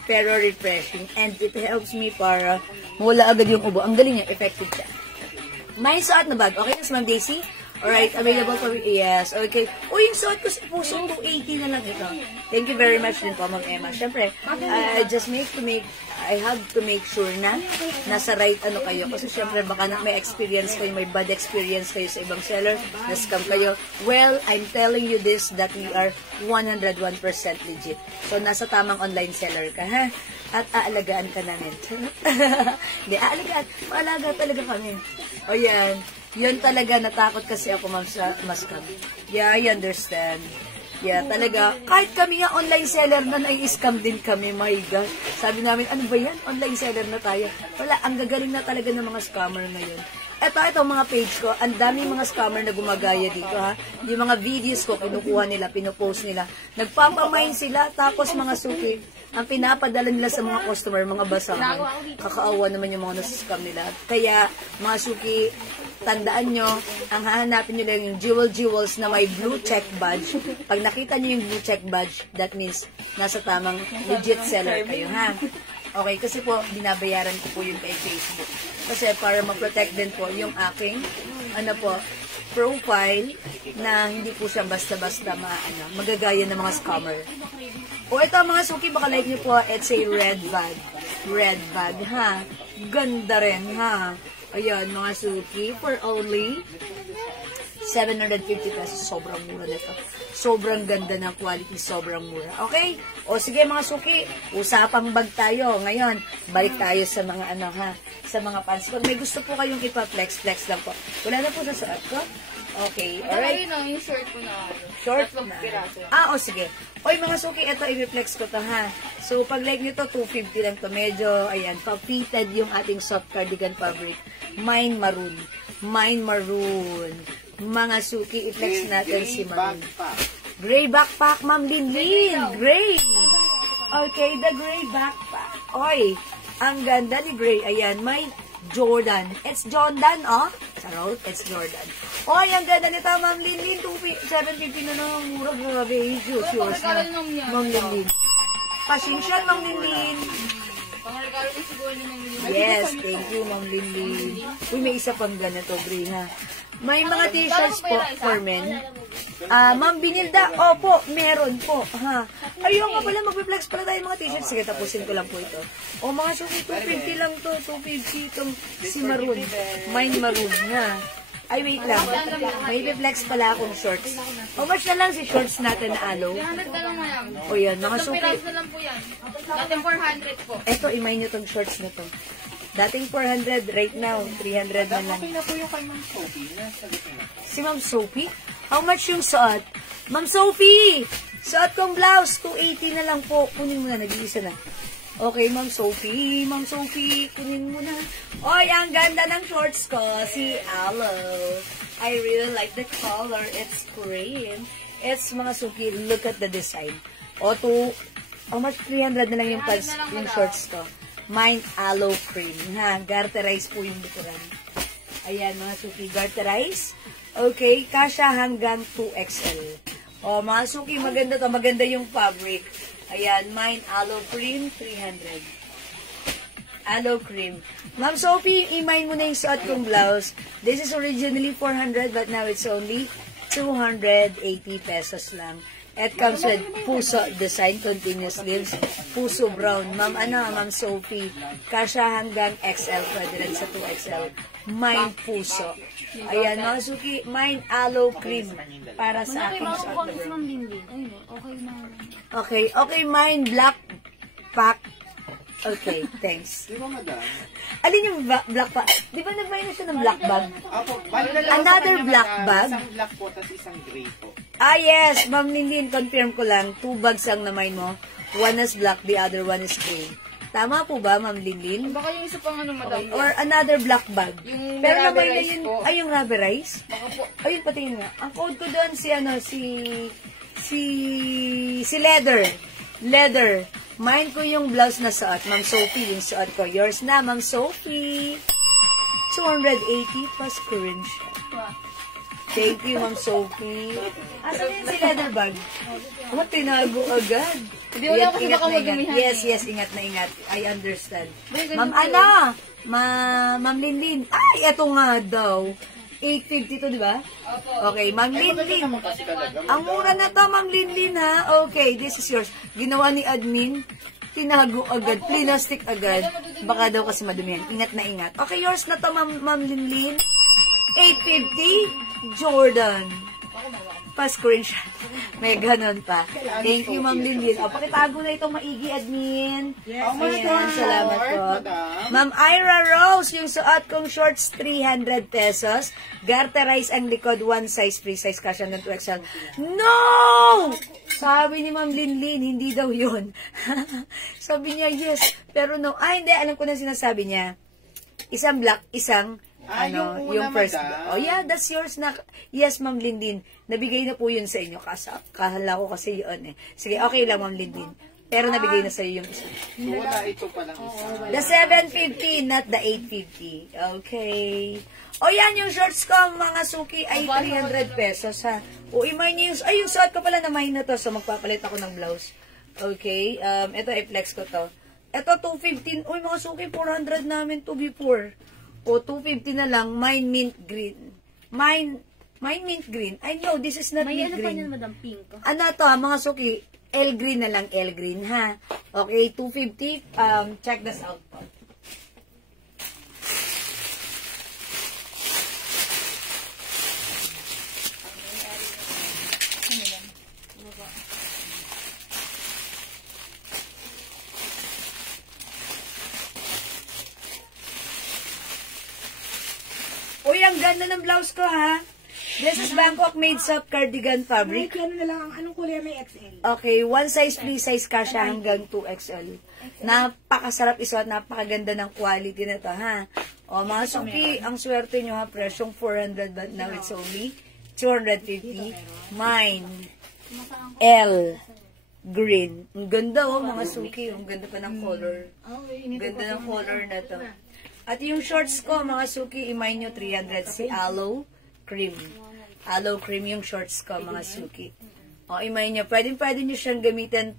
pero refreshing, and it helps me para mawala agad yung ubo. Ang galing niya, effective siya. May suot na bag. Okay na, Ma'am Daisy? Alright, available for yes. Okay. Uy, yung suot ko sa puso, 280 na lang ito. Thank you very much din po, Ma'am Emma. Siyempre, I have to make sure na nasa right kayo. Kasi siyempre, baka may experience kayo, may bad experience kayo sa ibang seller, na-scam kayo. Well, I'm telling you this, that we are 101% legit. So, nasa tamang online seller ka, ha? At aalagaan ka namin. Hindi, aalagaan. Maalaga talaga kami. O yan. Yun talaga, natakot kasi ako, ma'am, sa mascam. Yeah, I understand. Yeah, talaga. Kahit kami nga online seller na nai-scam din kami, my God. Sabi namin, ano ba yan? Online seller na tayo. Wala, ang gagaling na talaga ng mga scammer ngayon. Itong mga page ko, ang daming mga scammer na gumagaya dito, ha. Yung mga videos ko, kinukuha nila, pinopost nila. Nagpapamain sila, tapos mga suki, ang pinapadala nila sa mga customer, mga basahan. Kakaawa naman yung mga nasa-scam nila. Kaya, mga suki, tandaan nyo, ang hahanapin nyo lang yung jewels na may blue check badge. Pag nakita nyo yung blue check badge, that means nasa tamang legit seller kayo, ha. Okay, kasi po, binabayaran ko po yun kay Facebook. Kasi para ma-protect din po yung aking, profile na hindi po siya basta-basta magagaya ng mga scammer. O ito mga suki, baka like nyo po, it's a red bag. Red bag, ha? Ganda rin, ha? Ayan, mga suki, for only 750 pesos. Sobrang mura nito. Sobrang ganda ng quality, sobrang mura. Okay? O sige mga suki, usapang bag tayo. Ngayon, balik tayo sa mga sa mga pants. Pag may gusto po kayong ipa-flex lang po. Wala na po sa suot ko? Okay, alright. Ayun yung short ko na. Short na. Sige. Oy, mga suki, ito i-reflex ko to, ha. So, pag like nito, 250 lang to. Medyo, ayan, pa-fitted yung ating soft cardigan fabric. Mine maroon. Mga suki, i-flex natin si Ma'am. Gray backpack, Ma'am Linlin. Gray. Okay, the gray backpack. Oy, ang ganda ni Gray. Ayan, may Jordan. It's Jordan, oh. Charot, it's Jordan. Oy, ang ganda nito, Ma'am Linlin. 750 na lang. Mura, grabe. Yours na. Ma'am Linlin. Pasensya, Ma'am Linlin. Pangaligaro ni siguro ni Ma'am Lily. Yes, thank you, Ma'am Lindy. Uy, may isa pang ganito, Bri, ha? May mga t-shirts po for men. Ma'am Binilda, opo, meron po, ha? Ayun nga pala, mag-flex pala tayo mga t-shirts. Sige, tapusin ko lang po ito. O, mga suki, 250 lang to. 250 itong si Maroon. Mine Maroon, ha? Ay, wait lang. May flex pala akong shorts. How much na lang si shorts natin na aloe? 300 na lang, ma'am. O yan, mga Isang suki. piraso na lang po yan. Dating 400 po. Eto, imay nyo tong shorts na to. Dating 400, right now, 300 na lang. Okay na po yung kay Ma'am Sophie. Nasa gitna. Si Ma'am Sophie? How much yung suot? Ma'am Sophie! Suot kong blouse, 280 na lang po. Kunin mo na, nag-iisa na. Okay, Ma'am Sophie. Ma'am Sophie, kunin mo na. Oy, ang ganda ng shorts ko. Si Aloe. I really like the color. It's green. It's mga suki. Look at the design. O, how much? 300 na lang yung pants, yung shorts ko. Mine Aloe cream. Ha, garterize po yung likuran. Ayan, mga suki. Garterize. Okay, kasha hanggang 2XL. O, mga suki, maganda to. Maganda yung fabric. Ayan, mine aloe cream, 300. Aloe cream. Ma'am Sophie, i-mine mo na yung suot kong blouse. This is originally 400, but now it's only 280 pesos lang. It comes with puso design, continuous sleeves, puso brown. Ma'am Sophie, kasha hanggang XL, pwede rin sa 2XL. Mine puso. Ayan, mga suki, mine aloe cream para sa aking suot na brown. Okay, mine black pack. Okay, thanks. Di ba, madam? Alin yung black pack? Di ba nagbayad na siya ng black bag? Opo, bali na lang Another sa kanya, black madam. bag? Isang black po, tapos isang gray po. Ah, yes. Ma'am Lindin, confirm ko lang. 2 bags ang naman mo. One is black, the other one is gray. Tama po ba, Ma'am Lindin? Baka yung isa pang ano, madam. Or another black bag? Yung Pero naman na rubberized yun, po. ay, yung rubberized? Baka po. Ayun, patingin nga. Ang code ko doon si leather. Leather. Mine ko yung blouse na suot. Ma'am Sophie, yung suot ko. Yours na, Ma'am Sophie. 280 plus current siya. Thank you, Ma'am Sophie. Asan yun si leather bag? Oh, tinago agad. Hindi wala kasi baka madumihan. Yes, ingat na ingat. I understand. Ma'am Ana, Ma'am Linlin. Ay, eto nga daw. 850 to, di ba? Okay, Ma'am Linlin. Ang mura na to, Ma'am Linlin, ha? Okay, this is yours. Ginawa ni admin. Tinago agad. Plastic agad. Baka daw kasi madumihan. Ingat na ingat. Okay, yours na to, Ma'am Linlin. 850 Jordan. Pa-screenshot. May ganon pa. Thank you, Ma'am Linlin. O, pakitago na itong maigi, admin. Ayan, salamat po. Ma'am Ira Rose, yung suot kong shorts, 300 pesos. Garterize ang likod, one size, free size, kasya ng 2XL. No! Sabi ni Ma'am Linlin, hindi daw yun. Sabi niya, yes. Pero no. Hindi, alam ko na sinasabi niya. Isang black, isang yung first. Oh yeah, that's yours na. Yes, Ma'am Lindin. Nabigay na po yun sa inyo. Kahala ko kasi yun eh. Sige, okay lang, Ma'am Lindin. Pero nabigay na sa iyo yung isa. Wala, ito pa lang isa. The 750, not the 850. Okay. O yan, yung shorts ko, mga suki, ay 300 pesos, ha. O, imay niyo yung, yung suot ko pala na mahin na to. So, magpapalit ako ng blouse. Okay. Ito, i-flex ko to. Ito, 215. Uy, mga suki, 400 namin to before. O, 250 na lang, mine mint green. Mine mint green. I know, this is not mint green. May ano pa niyan, Madam Pink? Ano to, mga suki? L green na lang, L green, ha? Okay, 250. Check this out po. Uy, ang ganda ng blouse ko, ha? This is Bangkok made soft cardigan fabric. Ano na lang, anong kulay may XL? Okay, one size, free size kasha hanggang 2XL. Napakasarap isuot, napakaganda ng quality na to, ha? O, mga suki, ang swerte nyo, ha? Presyong 400, but now it's only 250. Mine, L, green. Ang ganda, oh, mga suki. Ang ganda pa ng color. Ang ganda ng color na to. At yung shorts ko, mga suki, imay nyo 300 si Aloe Cream. Aloe Cream yung shorts ko, mga suki. O, imay nyo. Pwede nyo siyang gamitin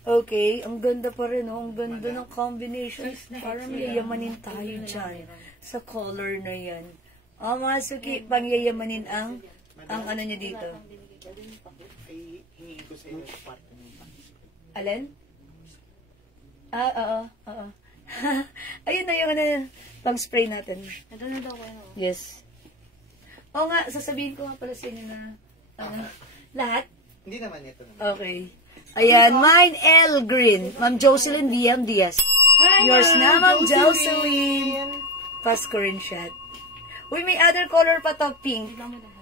Okay, ang ganda pa rin, oh. Ang ganda ng combinations. Parang yayamanin tayo dyan sa color na yan. Oh, mga suki, pangyayamanin ang ano niya dito. Alin? Oo. Ayun na yung pang-spray natin. Ito na daw ko. Yes. Oo nga, sasabihin ko nga pala sa inyo na lahat. Hindi naman ito naman. Okay. Ayan, mine L Green. Ma'am Jocelyn DM Diaz. Yours na, Ma'am Jocelyn. Fast screenshot. Uy, may other color pa to, pink.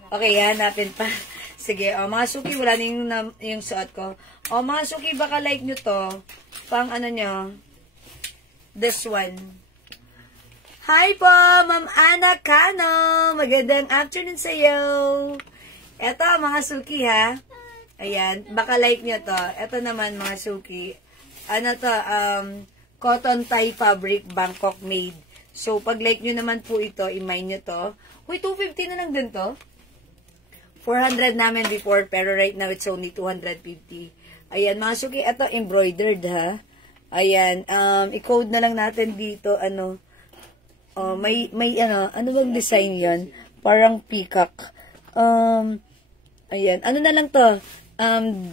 Okay, hanapin pa. Sige, mga suki, wala na yung suot ko. Mga suki, baka like nyo to. Pang ano nyo. This one. Hi po, Ma'am Ana Cano. Magandang afternoon sa iyo. Eto, mga suki ha. Ayan, baka like nyo to. Ito naman mga suki. Ano to, cotton tie fabric, Bangkok made. So, pag like nyo naman po ito, i-mine nyo to. Uy, 250 na lang din to. 400 namin before, pero right now it's only 250. Ayan, mga suki, ito embroidered ha. Ayan, i-code na lang natin dito, may ano bang design yan? Parang peacock. Ayan, ano na lang to?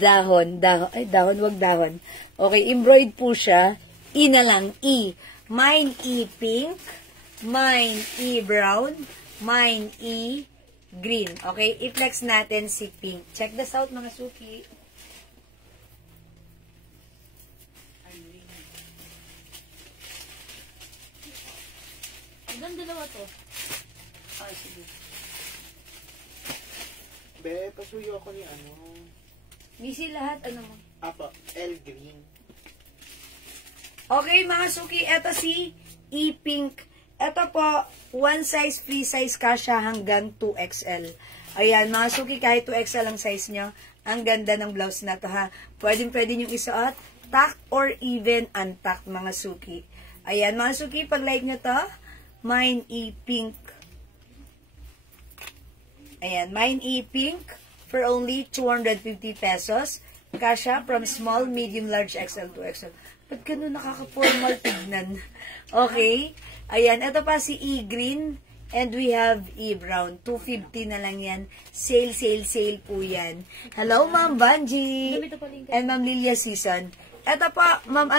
Dahon. Ay, dahon, wag dahon. Okay, embroid po siya. E na lang, E. Mine E pink. Mine E brown. Mine E green. Okay, i-flex natin si pink. Check this out, mga suki. Hanggang dalawa to. Ay, sige. Be, pasuyo ako ni Busy lahat, mo? Apo, L green. Okay, mga suki, eto si E-Pink. Ito po, one size, free size kasha hanggang 2XL. Ayan, mga suki, kahit 2XL ang size nyo, ang ganda ng blouse na to ha. Pwede nyo isuot, tack or even untack, mga suki. Ayan, mga suki, pag like nyo to, mine E-Pink. Ayan, mine E-Pink for only 250 pesos. Kasha from small, medium, large, XL to XL. Ba't ganun nakaka-formal tignan? Okay. Ayan, ito pa si E-Green. And we have E-Brown. 250 na lang yan. Sale, sale, sale po yan. Hello, Ma'am Banji. And Ma'am Lilia Season. Ito pa, Ma'am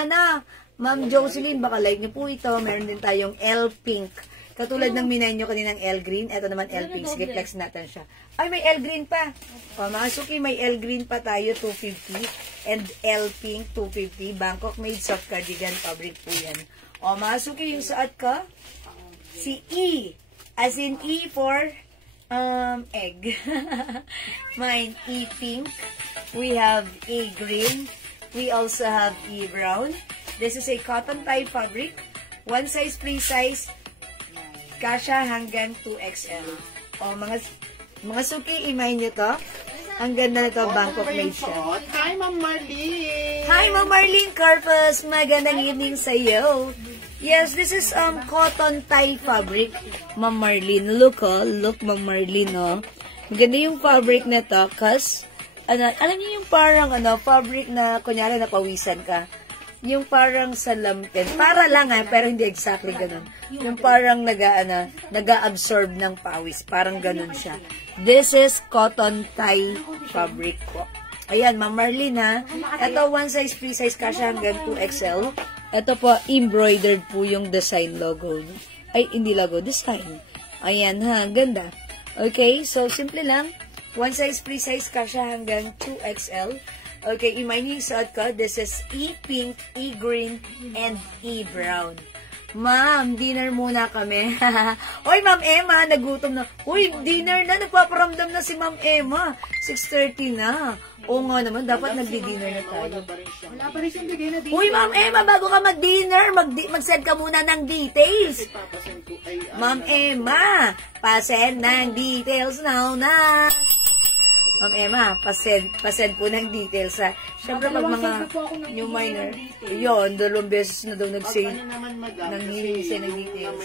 Ma'am Jocelyn, baka like niyo po ito. Meron din tayong L-Pink. Katulad ng minay nyo kaninang L-Green. Ito naman L-Pink. Sige, flex natin siya. Ay, may L-Green pa. Mga suki, may L-Green pa tayo, 250. And L-Pink, 250. Bangkok made soft cardigan fabric po yan. Mga suki, yung suot ko, si E. As in E for egg. Mine, E-Pink. We have E-Green. We also have E-Brown. This is a cotton tie fabric. One size, free size. Kasha hanggang 2XL. Mga suki, imay nyo to. Ang ganda na to, Bangkok made siya. Hi, Ma'am Marlene! Hi, Ma'am Marlene Carpus! Magandang evening sa iyo. Yes, this is cotton tie fabric, Ma'am Marlene. Look, look, Ma'am Marlene, Maganda yung fabric na to, cause, alam niyo yung parang, fabric na, kunyari, napawisan ka. Yung parang salampin. Para lang pero hindi exactly ganun. Yung parang naga-absorb ng pawis. Parang ganun siya. This is cotton tie fabric po. Ayan, Ma'am Marlene Ito, one size, free size kasha hanggang 2XL. Ito po, embroidered po yung design logo. Ay, hindi logo, design. Ayan ganda. Okay, so simple lang. One size, free size kasha hanggang 2XL. Okay, imay niyo yung suot ko. This is E-Pink, E-Green, and E-Brown. Ma'am, dinner muna kami. Oy, Ma'am Emma, nagutom na. Uy, dinner na. Nagpaparamdam na si Ma'am Emma. 6:30 na. Oo nga naman, dapat nagdi-dinner na tayo. Wala pa rin siyang bigay na dito. Uy, Ma'am Emma, bago ka mag-dinner, mag-send ka muna ng details. Ma'am Emma, pasend ng details now na. Ma'am Emma, pasend po ng details ha. Siyempre pag mga new minor, yun, 2 beses na daw nag-say ng hihingi ng details.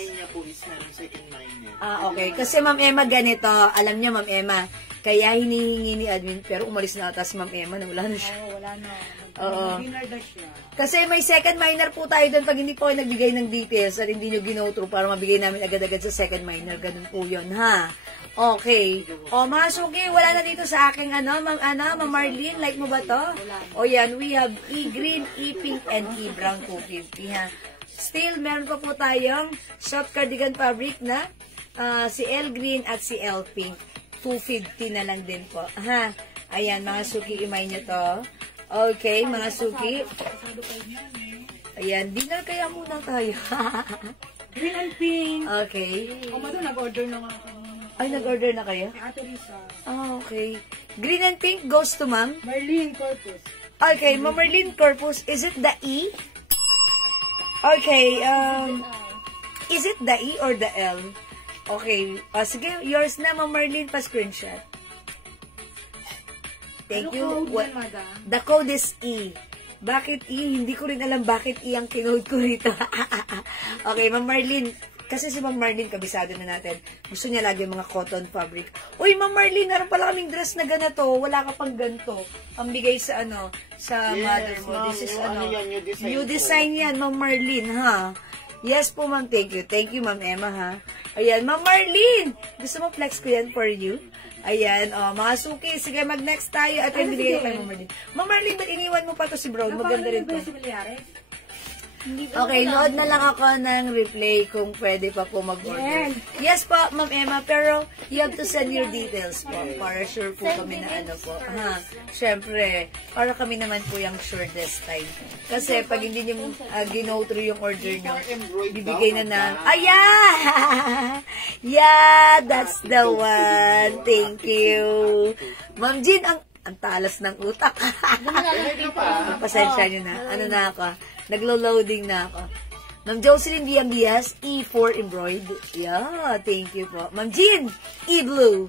Okay. Kasi Ma'am Emma ganito, alam niya Ma'am Emma, kaya hinihingi ni admin, pero umalis na atas Ma'am Emma, na wala na siya. Wala na. Oo. Winner na siya. Kasi may second minor po tayo doon pag hindi po kayo nagbigay ng details at hindi nyo gino-through para mabigay namin agad-agad sa second minor. Ganun po yun, ha? Okay. O, mga suki, wala na dito sa aking Ma'am Marlene, like mo ba to? O yan, we have E-green, E-pink, and E-brown 250, ha? Still, meron pa po tayong soft cardigan fabric na si L-green at si L-pink. 250 na lang din po, ha? Ayan, mga suki, imay nyo to. Okay, mga suki. Ayan, dinner kaya muna tayo. Green and pink. Okay. O, Mado, nag-order na nga ako. Ay, nag-order na kayo? Kay Ate Risa. Okay. Green and pink goes to Ma'am. Marlene Corpus. Okay, Ma'am Marlene Corpus, is it the E? Okay, is it the E or the L? Okay, sige, yours na, Ma'am Marlene, pa-screenshot. Thank you. Ano code yan, madam? The code is E. Bakit E? Hindi ko rin alam bakit E ang kinode ko rito. Okay, Ma'am Marlene, kasi si Ma'am Marlene, kabisado na natin. Gusto niya lagi mga cotton fabric. Uy, Ma'am Marlene, naroon pala kaming dress na ganito. Wala ka pang ganito. Ang bigay sa sa mother mo. This is new design yan, Ma'am Marlene, ha? Yes po, Ma'am. Thank you. Thank you, Ma'am Emma, ha? Ayan, Ma'am Marlene! Gusto mo flex ko yan for you? Ayan, mga suki. Sige, mag-next tayo. At yung binigay kay Ma'am Marlene. Ma'am Marlene, ba't iniwan mo pa to si Brown? Maganda rin to. Okay, load na lang ako ng replay kung pwede pa po mag-order. Yes po, Ma'am Emma, pero you have to send your details po para sure po kami na po. Ha, syempre, para kami naman po yung sure this time. Kasi pag hindi nyo gino through yung order nyo, bibigay na yeah, that's the one. Thank you. Ma'am Jean, ang talas ng utak. Pasensya nyo na. Ano na ako? Naglo-loading na ako. Ma'am Jocelyn Diaz, E4 embroidered. Yeah, thank you po. Ma'am Jean, E-blue.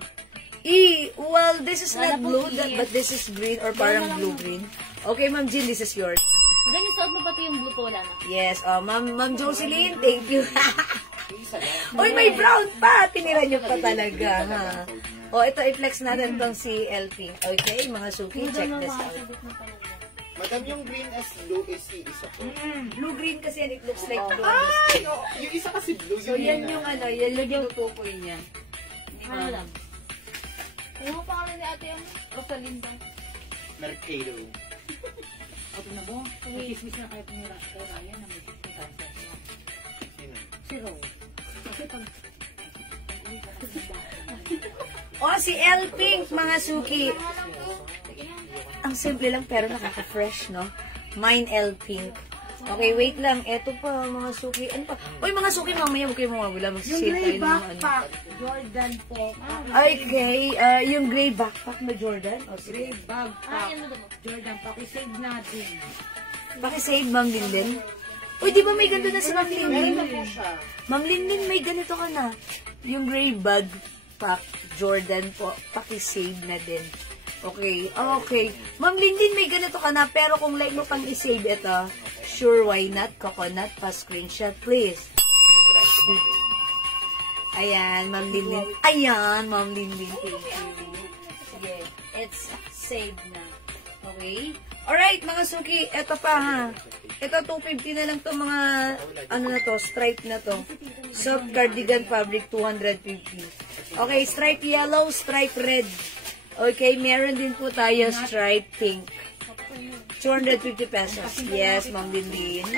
Well, this is not blue, but this is green or parang blue-green. Okay, Ma'am Jean, this is yours. Maganda suot mo pati yung blue po, wala na. Yes, Ma'am Jocelyn, thank you. Uy, may brown pa. Tinira nyo pa talaga, ha? Ito, i-flex natin tong si LP. Okay, mga suki, check this out. Madam, yung green as blue is isa po. Blue-green kasi it looks like blue. Yung isa kasi blue. So, yan yung yan yung tutukoy niya. Ano lang? Ano mo pangalan ni ate yung Rosalinda? Mercado. Ito na mo, kismis na kayo ni Ryan na may cancer siya. Si Rose. Kasi pag... Si L Pink, mga suki. Ang simple lang pero nakaka-fresh, no? Mine L Pink. Okay, wait lang. Eto pa, mga suki. Ano pa? Uy, mga suki, mamaya huwag kayo mawawala. Mag-save tayo ng backpack, Jordan po. Okay, yung gray backpack na Jordan. Gray backpack, Jordan. Pakisave natin. Pakisave, Ma'am Linlin. Uy, di ba may ganito na si Ma'am Linlin? Ma'am Linlin, may ganito ka na. Yung gray backpack, Jordan po. Pakisave na din. Okay, okay. Ma'am Linlin, may ganito ka na, pero kung like mo pang i-save ito, sure, why not? Coconut, pa-screenshot, please. Ayan, Ma'am Linlin. Ayan, Ma'am Linlin. Thank you. Sige, it's saved na. Okay? Alright, mga suki, ito pa ha. Ito, 250 na lang to mga, stripe na to. Soft cardigan fabric, 250. Okay, stripe yellow, stripe red. Okay, meron din po tayo stripe pink. 250 pesos. Yes, Ma'am Linlin.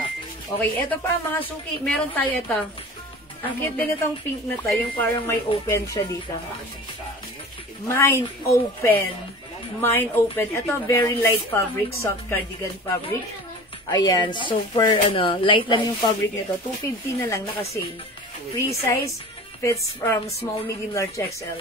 Okay, ito pa mga suki. Meron tayo ito. Ang cute din itong pink na to. Yung parang may open siya dito. Mine open. Mine open. Ito, very light fabric. Soft cardigan fabric. Ayan, super, light lang yung fabric nito. 250 na lang, naka-sale. Free size, fits from small, medium, large, XL.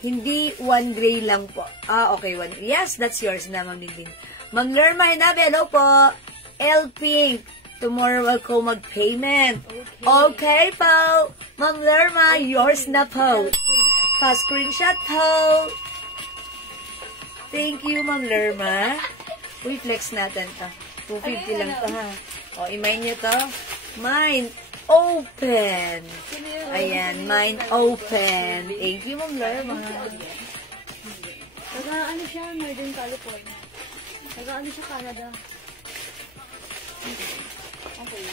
Hindi one gray lang po. Okay, one. Yes, that's yours na, Ma'am Linlin. Ma'am Lerma Hinabe, hello po. L Pink. Tomorrow ako mag-payment. Okay po. Ma'am Lerma, yours na po. Pa-screenshot po. Thank you, Ma'am Lerma. Uy, flex natin to. 250 lang to, ha. Imay nyo to. Mine open. Ayan, mine open. Thank you, Ma'am Lerma. Taga-ano siya, Northern California. Taga-ano siya, Canada. Okay.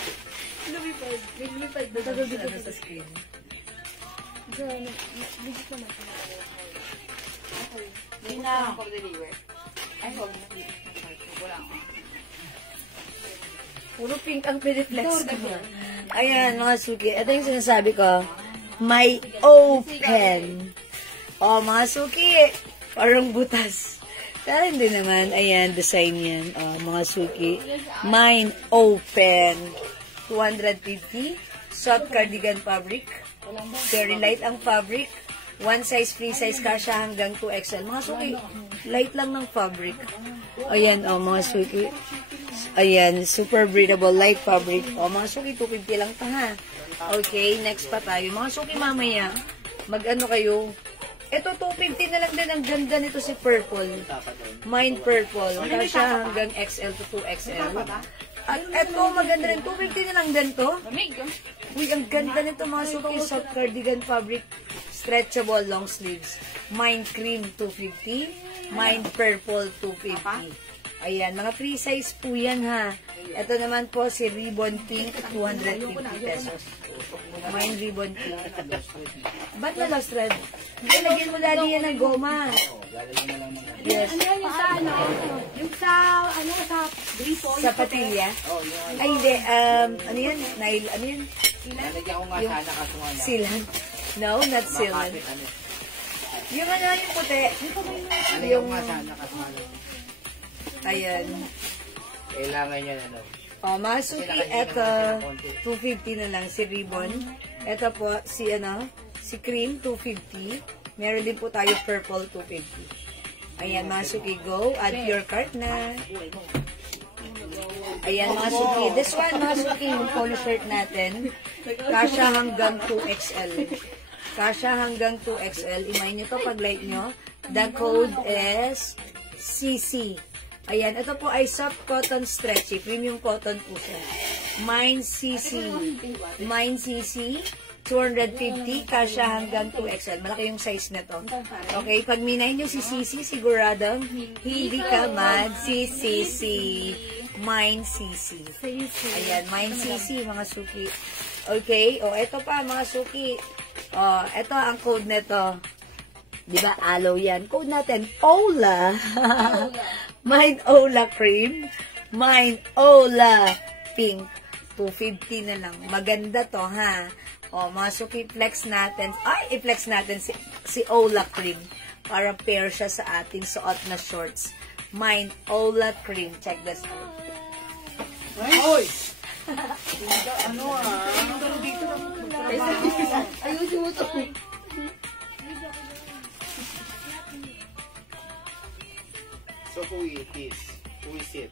Lumipad. Lumipad. Tagal dito sa screen. Digit naman. Okay. Hindi na for deliver. Ay, huwag na. Wala ako. Puro pink ang piniflex ko. Ayan, mga suki. Ito yung sinasabi ko. May open. O, mga suki. Parang butas. Pero hindi naman. Ayan, design yan. O, mga suki. Mine open. 250. Soft cardigan fabric. Very light ang fabric. One size, free size, kasha hanggang 2XL. Mga suki, light lang ng fabric. Ayan, o, mga suki. Ayan, super breathable, light fabric. O, mga suki, 250 lang ta, ha? Okay, next pa tayo. Mga suki, mamaya, mag-ano kayo? Ito, 250 na lang din. Ang ganda nito si Purple. Mine Purple. Kasha hanggang XL to 2XL. At ito, maganda rin. 250 na lang din to. Lamig. Uy, ang ganda nito mga suki. Soft cardigan fabric. Stretchable long sleeves. Mine cream, 250. Mine purple, 250. Ayan, mga free size po yan, ha. Ito naman po si Ribbon Pink, 250 pesos. Mine Ribbon Pink. Ba't na lost thread? Ay, lagyan mo lagi yan ng goma. Yes. Ano yan yung sa ano? Yung sa, ano, sa gripo? Sa patilya? Ay, hindi. Ano yan? Nail, ano yan? Nalagyan ko nga sana kaso nga lang. Silan. No, not silan. Yung ano, yung puti. Nalagyan ko nga sana kaso nga lang. Ayan. Kailangan yan ano. O, mga suki, eto, 250 na lang si Ribbon. Eto po, si ano, si Cream, 250. Meron din po tayo Purple, 250. Ayan, mga suki, go. Add your cart na. Ayan, mga suki. This one, mga suki, yung polo shirt natin. Kasha hanggang 2XL. Kasha hanggang 2XL. Imay nyo to pag like nyo. The code is CC. Ayan, ito po ay soft cotton stretchy. Premium cotton po siya. Mine CC. Mine CC. 250. Kasha hanggang 2XL. Malaki yung size na to. Okay, pag minay nyo si CC, siguradong hindi ka mad si CC. Mine CC. Ayan, Mine CC, mga suki. Okay, o eto pa, mga suki. O, eto ang code nito. Diba, aloe yan. Code natin, OLA. Mine OLA cream. Mine OLA pink. 250 na lang. Maganda to, ha? O, mga suki, flex natin. Ay, i-flex natin si OLA cream. Para pair siya sa ating suot na shorts. Mine OLA cream. Check this out. Hoy! Ano ah? Ayusin mo to. So who it is? Who is it?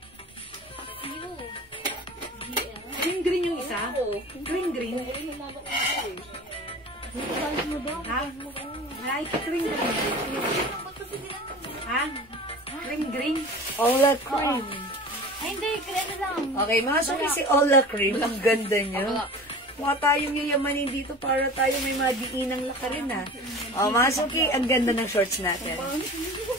Green yung isa? Green. Ha? Right, green. Ha? Green. Ola cream. Ay, hindi. Kaya lang. Okay, mga suki si Ola cream. Ang ganda niya. Mukha tayong yayamanin dito para tayo may madiinang lakarin, ha. O, mga suki, ang ganda ng shorts natin.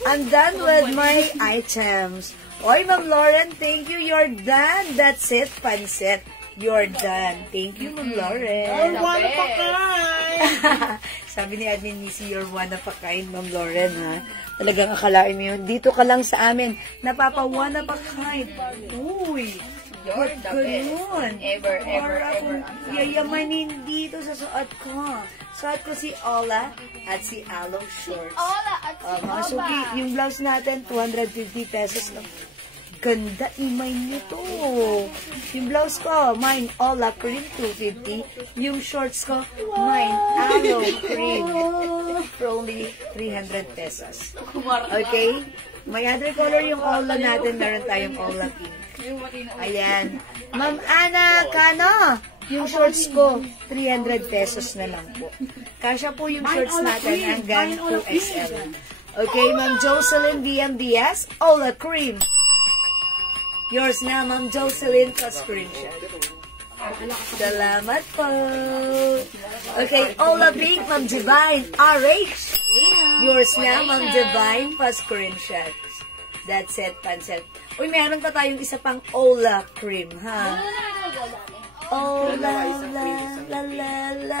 I'm done with my items. Oy, Ma'am Lauren, thank you. You're done. That's it, pansit. You're done. Thank you, Ma'am Lauren. One of a kind! Sabi ni Admin Missy, you're one of a kind, Ma'am Lauren, ha? Talagang akalain mo yun. Dito ka lang sa amin. Napapa one of a kind. Uy! You're the best. Ever. Yayamanin dito sa suot ko. Suot ko si Ola at si Aloe Shorts. Ola at si Mga suki, yung blouse natin, 250 pesos lang. Ganda, imay nito. Yung blouse ko, mine Ola Cream, 250. Yung shorts ko, mine Aloe Cream. For only 300 pesos. Okay? May other color yung Ola natin. Meron tayong Ola Pink. Ayan. Ma'am Ana Kano, yung shorts ko, 300 pesos na lang po. Kasya po yung shorts natin hanggang 2XL. Okay, Ma'am Jocelyn BMBS, Ola Cream. Yours na, Ma'am Jocelyn, pa-screenshot. Salamat po. Okay, Ola Pink, Ma'am Divine, RH. Yours na, Ma'am Divine, pa-screenshot. That's it, pancel. Uy, meron pa tayong isa pang Ola cream, ha? Ola, la, la, la, la.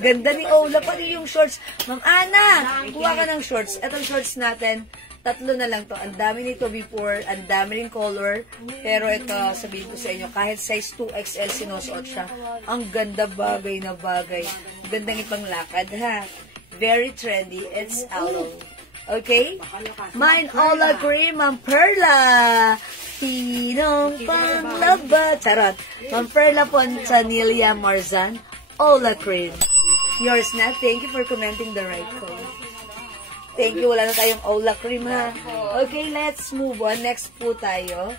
Ganda ni Ola, pati yung shorts. Ma'am Ana, kuha ka ng shorts. Etong shorts natin, 3 na lang to. Ang dami nito before, ang dami rin color. Pero ito, sabihin ko sa inyo, kahit size 2XL sinusuot siya. Ang ganda, bagay na bagay. Gandang ipang lakad, ha? Very trendy. It's aloe. Okay? Mine Ola cream, Ma'am Perla. Pinong panglaba. Charot. Ma'am Perla Pontanilla Marzan. Ola cream. Yours na. Thank you for commenting the right code. Thank you. Wala na tayong Ola cream, ha? Okay, let's move on. Next po tayo.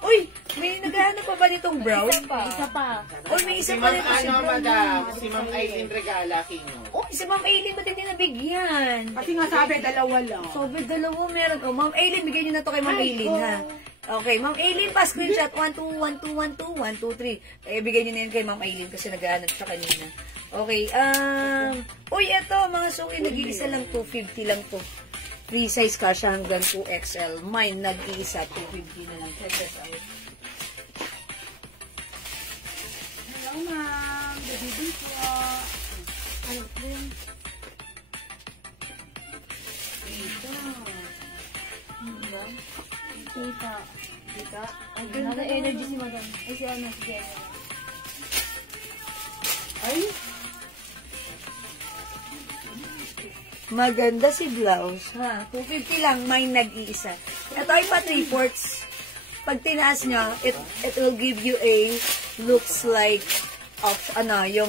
Uy, may naghahanap pa ba nitong brown? Isa pa. Uy, may isa pa nito si brown. Madam, si Ma'am Aileen regala kinyo. Oh, si Ma'am Aileen, ba't hindi nabigyan? Kasi nga sabi, dalawa lang. Sabi, dalawa meron. Oh, Ma'am Aileen, bigyan niyo na to kay Ma'am Aileen, ha? Okay, Ma'am Aileen, pa-screenshot. 1, 2, 1, 2, 1, 2, 1, 2, 3. Eh, bigyan niyo na yun kay Ma'am Aileen kasi naghahanap siya kanina. Okay, uy, eto, mga suki, nag-iisa lang, 250 lang to. Free size ka siya hanggang 2XL. Mine, nag-iisa, 250 na lang. Check this out. Hello, ma'am. Good evening po. Ano din? Kita. Kita? Ang ganda energy si madam. Ay, si ano, si Jenna. Ay, maganda si blouse, ha? 250 lang, mine nag-iisa. Ito ay pa 3/4. Pag tinaas nyo, it will give you a looks like of, yung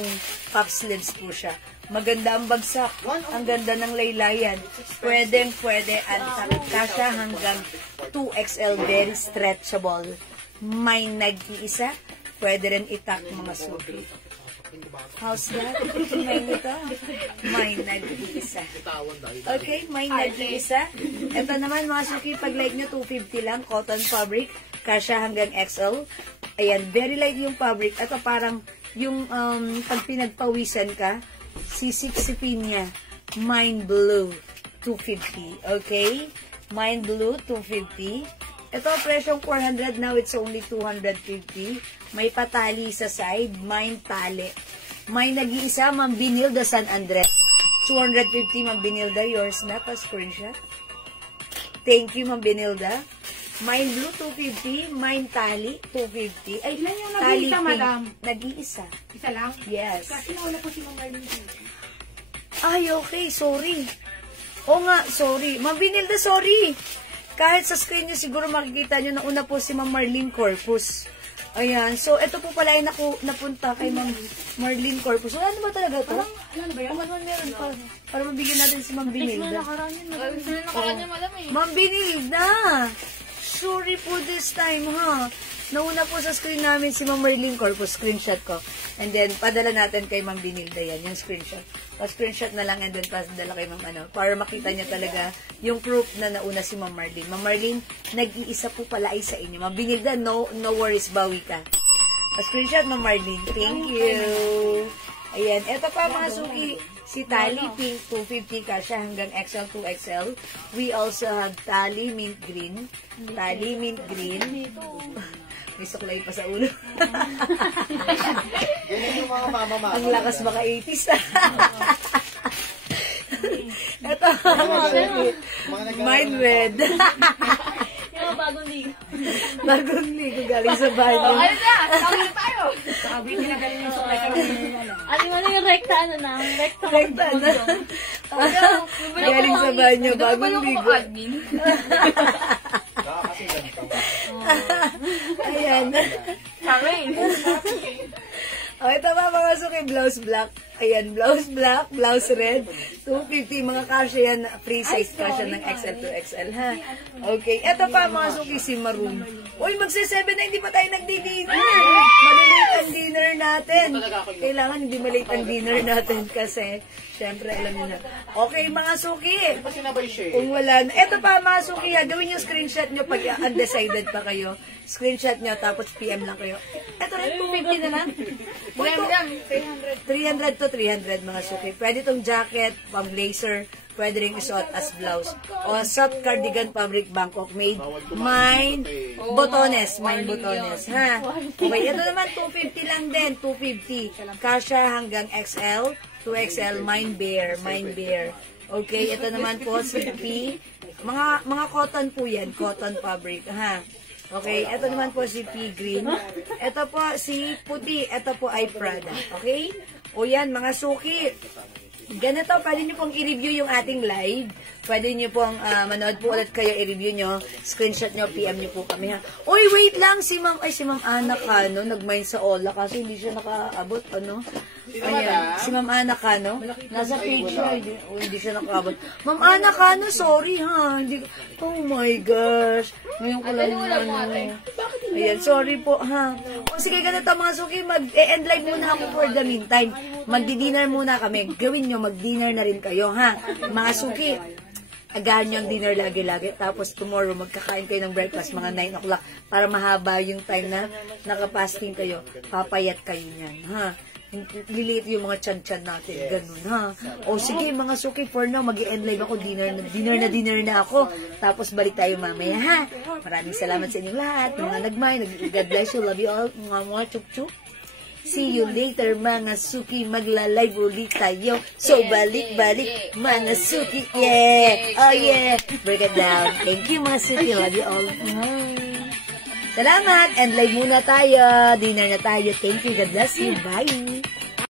puff sleeves po siya. Maganda ang bagsak. Ang ganda ng laylayan. Pwede. Ang takip ka siya hanggang 2XL. Very stretchable. Mine nag-iisa. Pwede rin itak mga suki. How's that? Mine ito. Mine nag-iisa. Okay, mine nag-iisa. Ito naman mga suki, pag like nyo, 250 lang. Cotton fabric. Kasya hanggang XL. Ayan, very light yung fabric. Ito parang yung pag pinagpawisan ka, sisipsipin niya. Mine blue, 250. Okay? Mine blue, 250. Ito, presyong 400. Now, it's only 250. May patali sa side. Mine tali. Mine nag-iisa, Ma'am Binilda San Andres. 250, Ma'am Binilda. Yours na. Pa-screenshot. Thank you, Ma'am Binilda. Mine blue, 250. Mine tali, 250. Ay, Ilan yung tali nag-iisa, pink. madam? Nag-iisa. Isa lang? Yes. Kasi nauna po si Ma'am Marlene. Ay, okay. Sorry. O nga, sorry. Ma'am Binilda, sorry. Kahit sa screen nyo, siguro makikita nyo na una po si Ma'am Marlene Corpus. Ayan. So, ito po pala ay napunta kay Ma'am Marlene Corpus. So, ano ba talaga to? Ano ba yan? Meron pa. Para mabigyan natin si Ma'am Binilda. Nakaraan yun, madam eh. Ma'am Binilda! Sorry po this time, ha? Nauna po sa screen namin si Ma'am Marlene Corpus. Screenshot ko. And then, padala natin kay Ma'am Binilda yan, yung screenshot. Pa-screenshot na lang and then padala kay Ma'am para makita niya talaga yung proof na nauna si Ma'am Marlene. Ma'am Marlene, nag-iisa po pala ay sa inyo. Ma'am Binilda, no worries, bawi ka. Pa-screenshot, Ma'am Marlene. Thank you. Ayan. Ito pa mga suki. Si Tali Pink, 250 ka siya hanggang XL to XL. We also have Tali Mint Green. Tali Mint Green. May suklay pa sa ulo. Ganyan yung mga mama. Ang lakas mga 80s. Ito, Mind Red. Yung bagong ligo. Bagong ligo galing sa banyo. Ano na? Tawag na tayo. Sabi, pinagaling yung supply ka rin. Ano yung rekta ano na? Rekta na. Galing sa banyo, bagong ligo. Kasi ganito. Ayan. Karen. O, ito ba mga suki, blouse black. Ayan, blouse black, blouse red. 250, mga kasya yan, free size kasya ng XL to XL, ha? Okay, ito pa mga suki, si Maroon. Uy, magsa-7 na, hindi pa tayo nagdi-dinner. Malilate ang dinner natin. Kailangan hindi malate ang dinner natin kasi, syempre, alam niyo na. Okay, mga suki. Kung wala na. Ito pa, mga suki, ha, gawin yung screenshot nyo pag undecided pa kayo. Screenshot nyo, tapos PM lang kayo. Ito rin, 250 na lang. 300 to 300 mga suki. Pwede itong jacket, pang blazer, pwede rin isuot as blouse. O soft cardigan fabric Bangkok made. Mine botones. Mine botones. Ha? Okay, ito naman 250 lang din. 250. Kasha hanggang XL. 2XL. Mine bear. Mine bear. Okay, ito naman po si P. Mga cotton po yan. Cotton fabric. Ha? Okay, ito naman po si P green. Ito po si puti. Ito po ay Prada. Okay? O yan, mga suki. Ganito, pwede nyo pong i-review yung ating live. Pwede nyo pong manood po ulit kayo, i-review nyo. Screenshot nyo, PM nyo po kami ha. Uy, wait lang, si Ma'am Ana Cano, nag-mine sa Ola kasi hindi siya nakaabot, ano? Ayan, si Ma'am Ana Cano, nasa page siya, hindi siya nakaabot. Ma'am Ana Cano, sorry ha, hindi, oh my gosh, ngayon ko lang ano. Ayan, sorry po ha. O sige, ganito mga suki, mag-end live muna ako for the meantime. Magdi-dinner muna kami. Gawin nyo, mag-dinner na rin kayo ha. Mga suki, agahan nyo ang dinner lagi-lagi. Tapos tomorrow, magkakain kayo ng breakfast, mga 9 o'clock, para mahaba yung time na nakapasting kayo. Papayat kayo niyan, ha? Liliit yung mga chan-chan natin, ganun, ha? O sige, mga suki, for now, mag-end live ako, dinner na ako. Tapos balik tayo mamaya, ha? Maraming salamat sa inyong lahat, mga nagmay, God bless you, love you all, mga chup-chup. See you later, mga suki. Magla-live ulit tayo. So, balik-balik, mga suki. Yeah! Oh, yeah! Break it down. Thank you, mga suki. Love you all. Salamat! And live muna tayo. Dinner na tayo. Thank you. God bless you. Bye!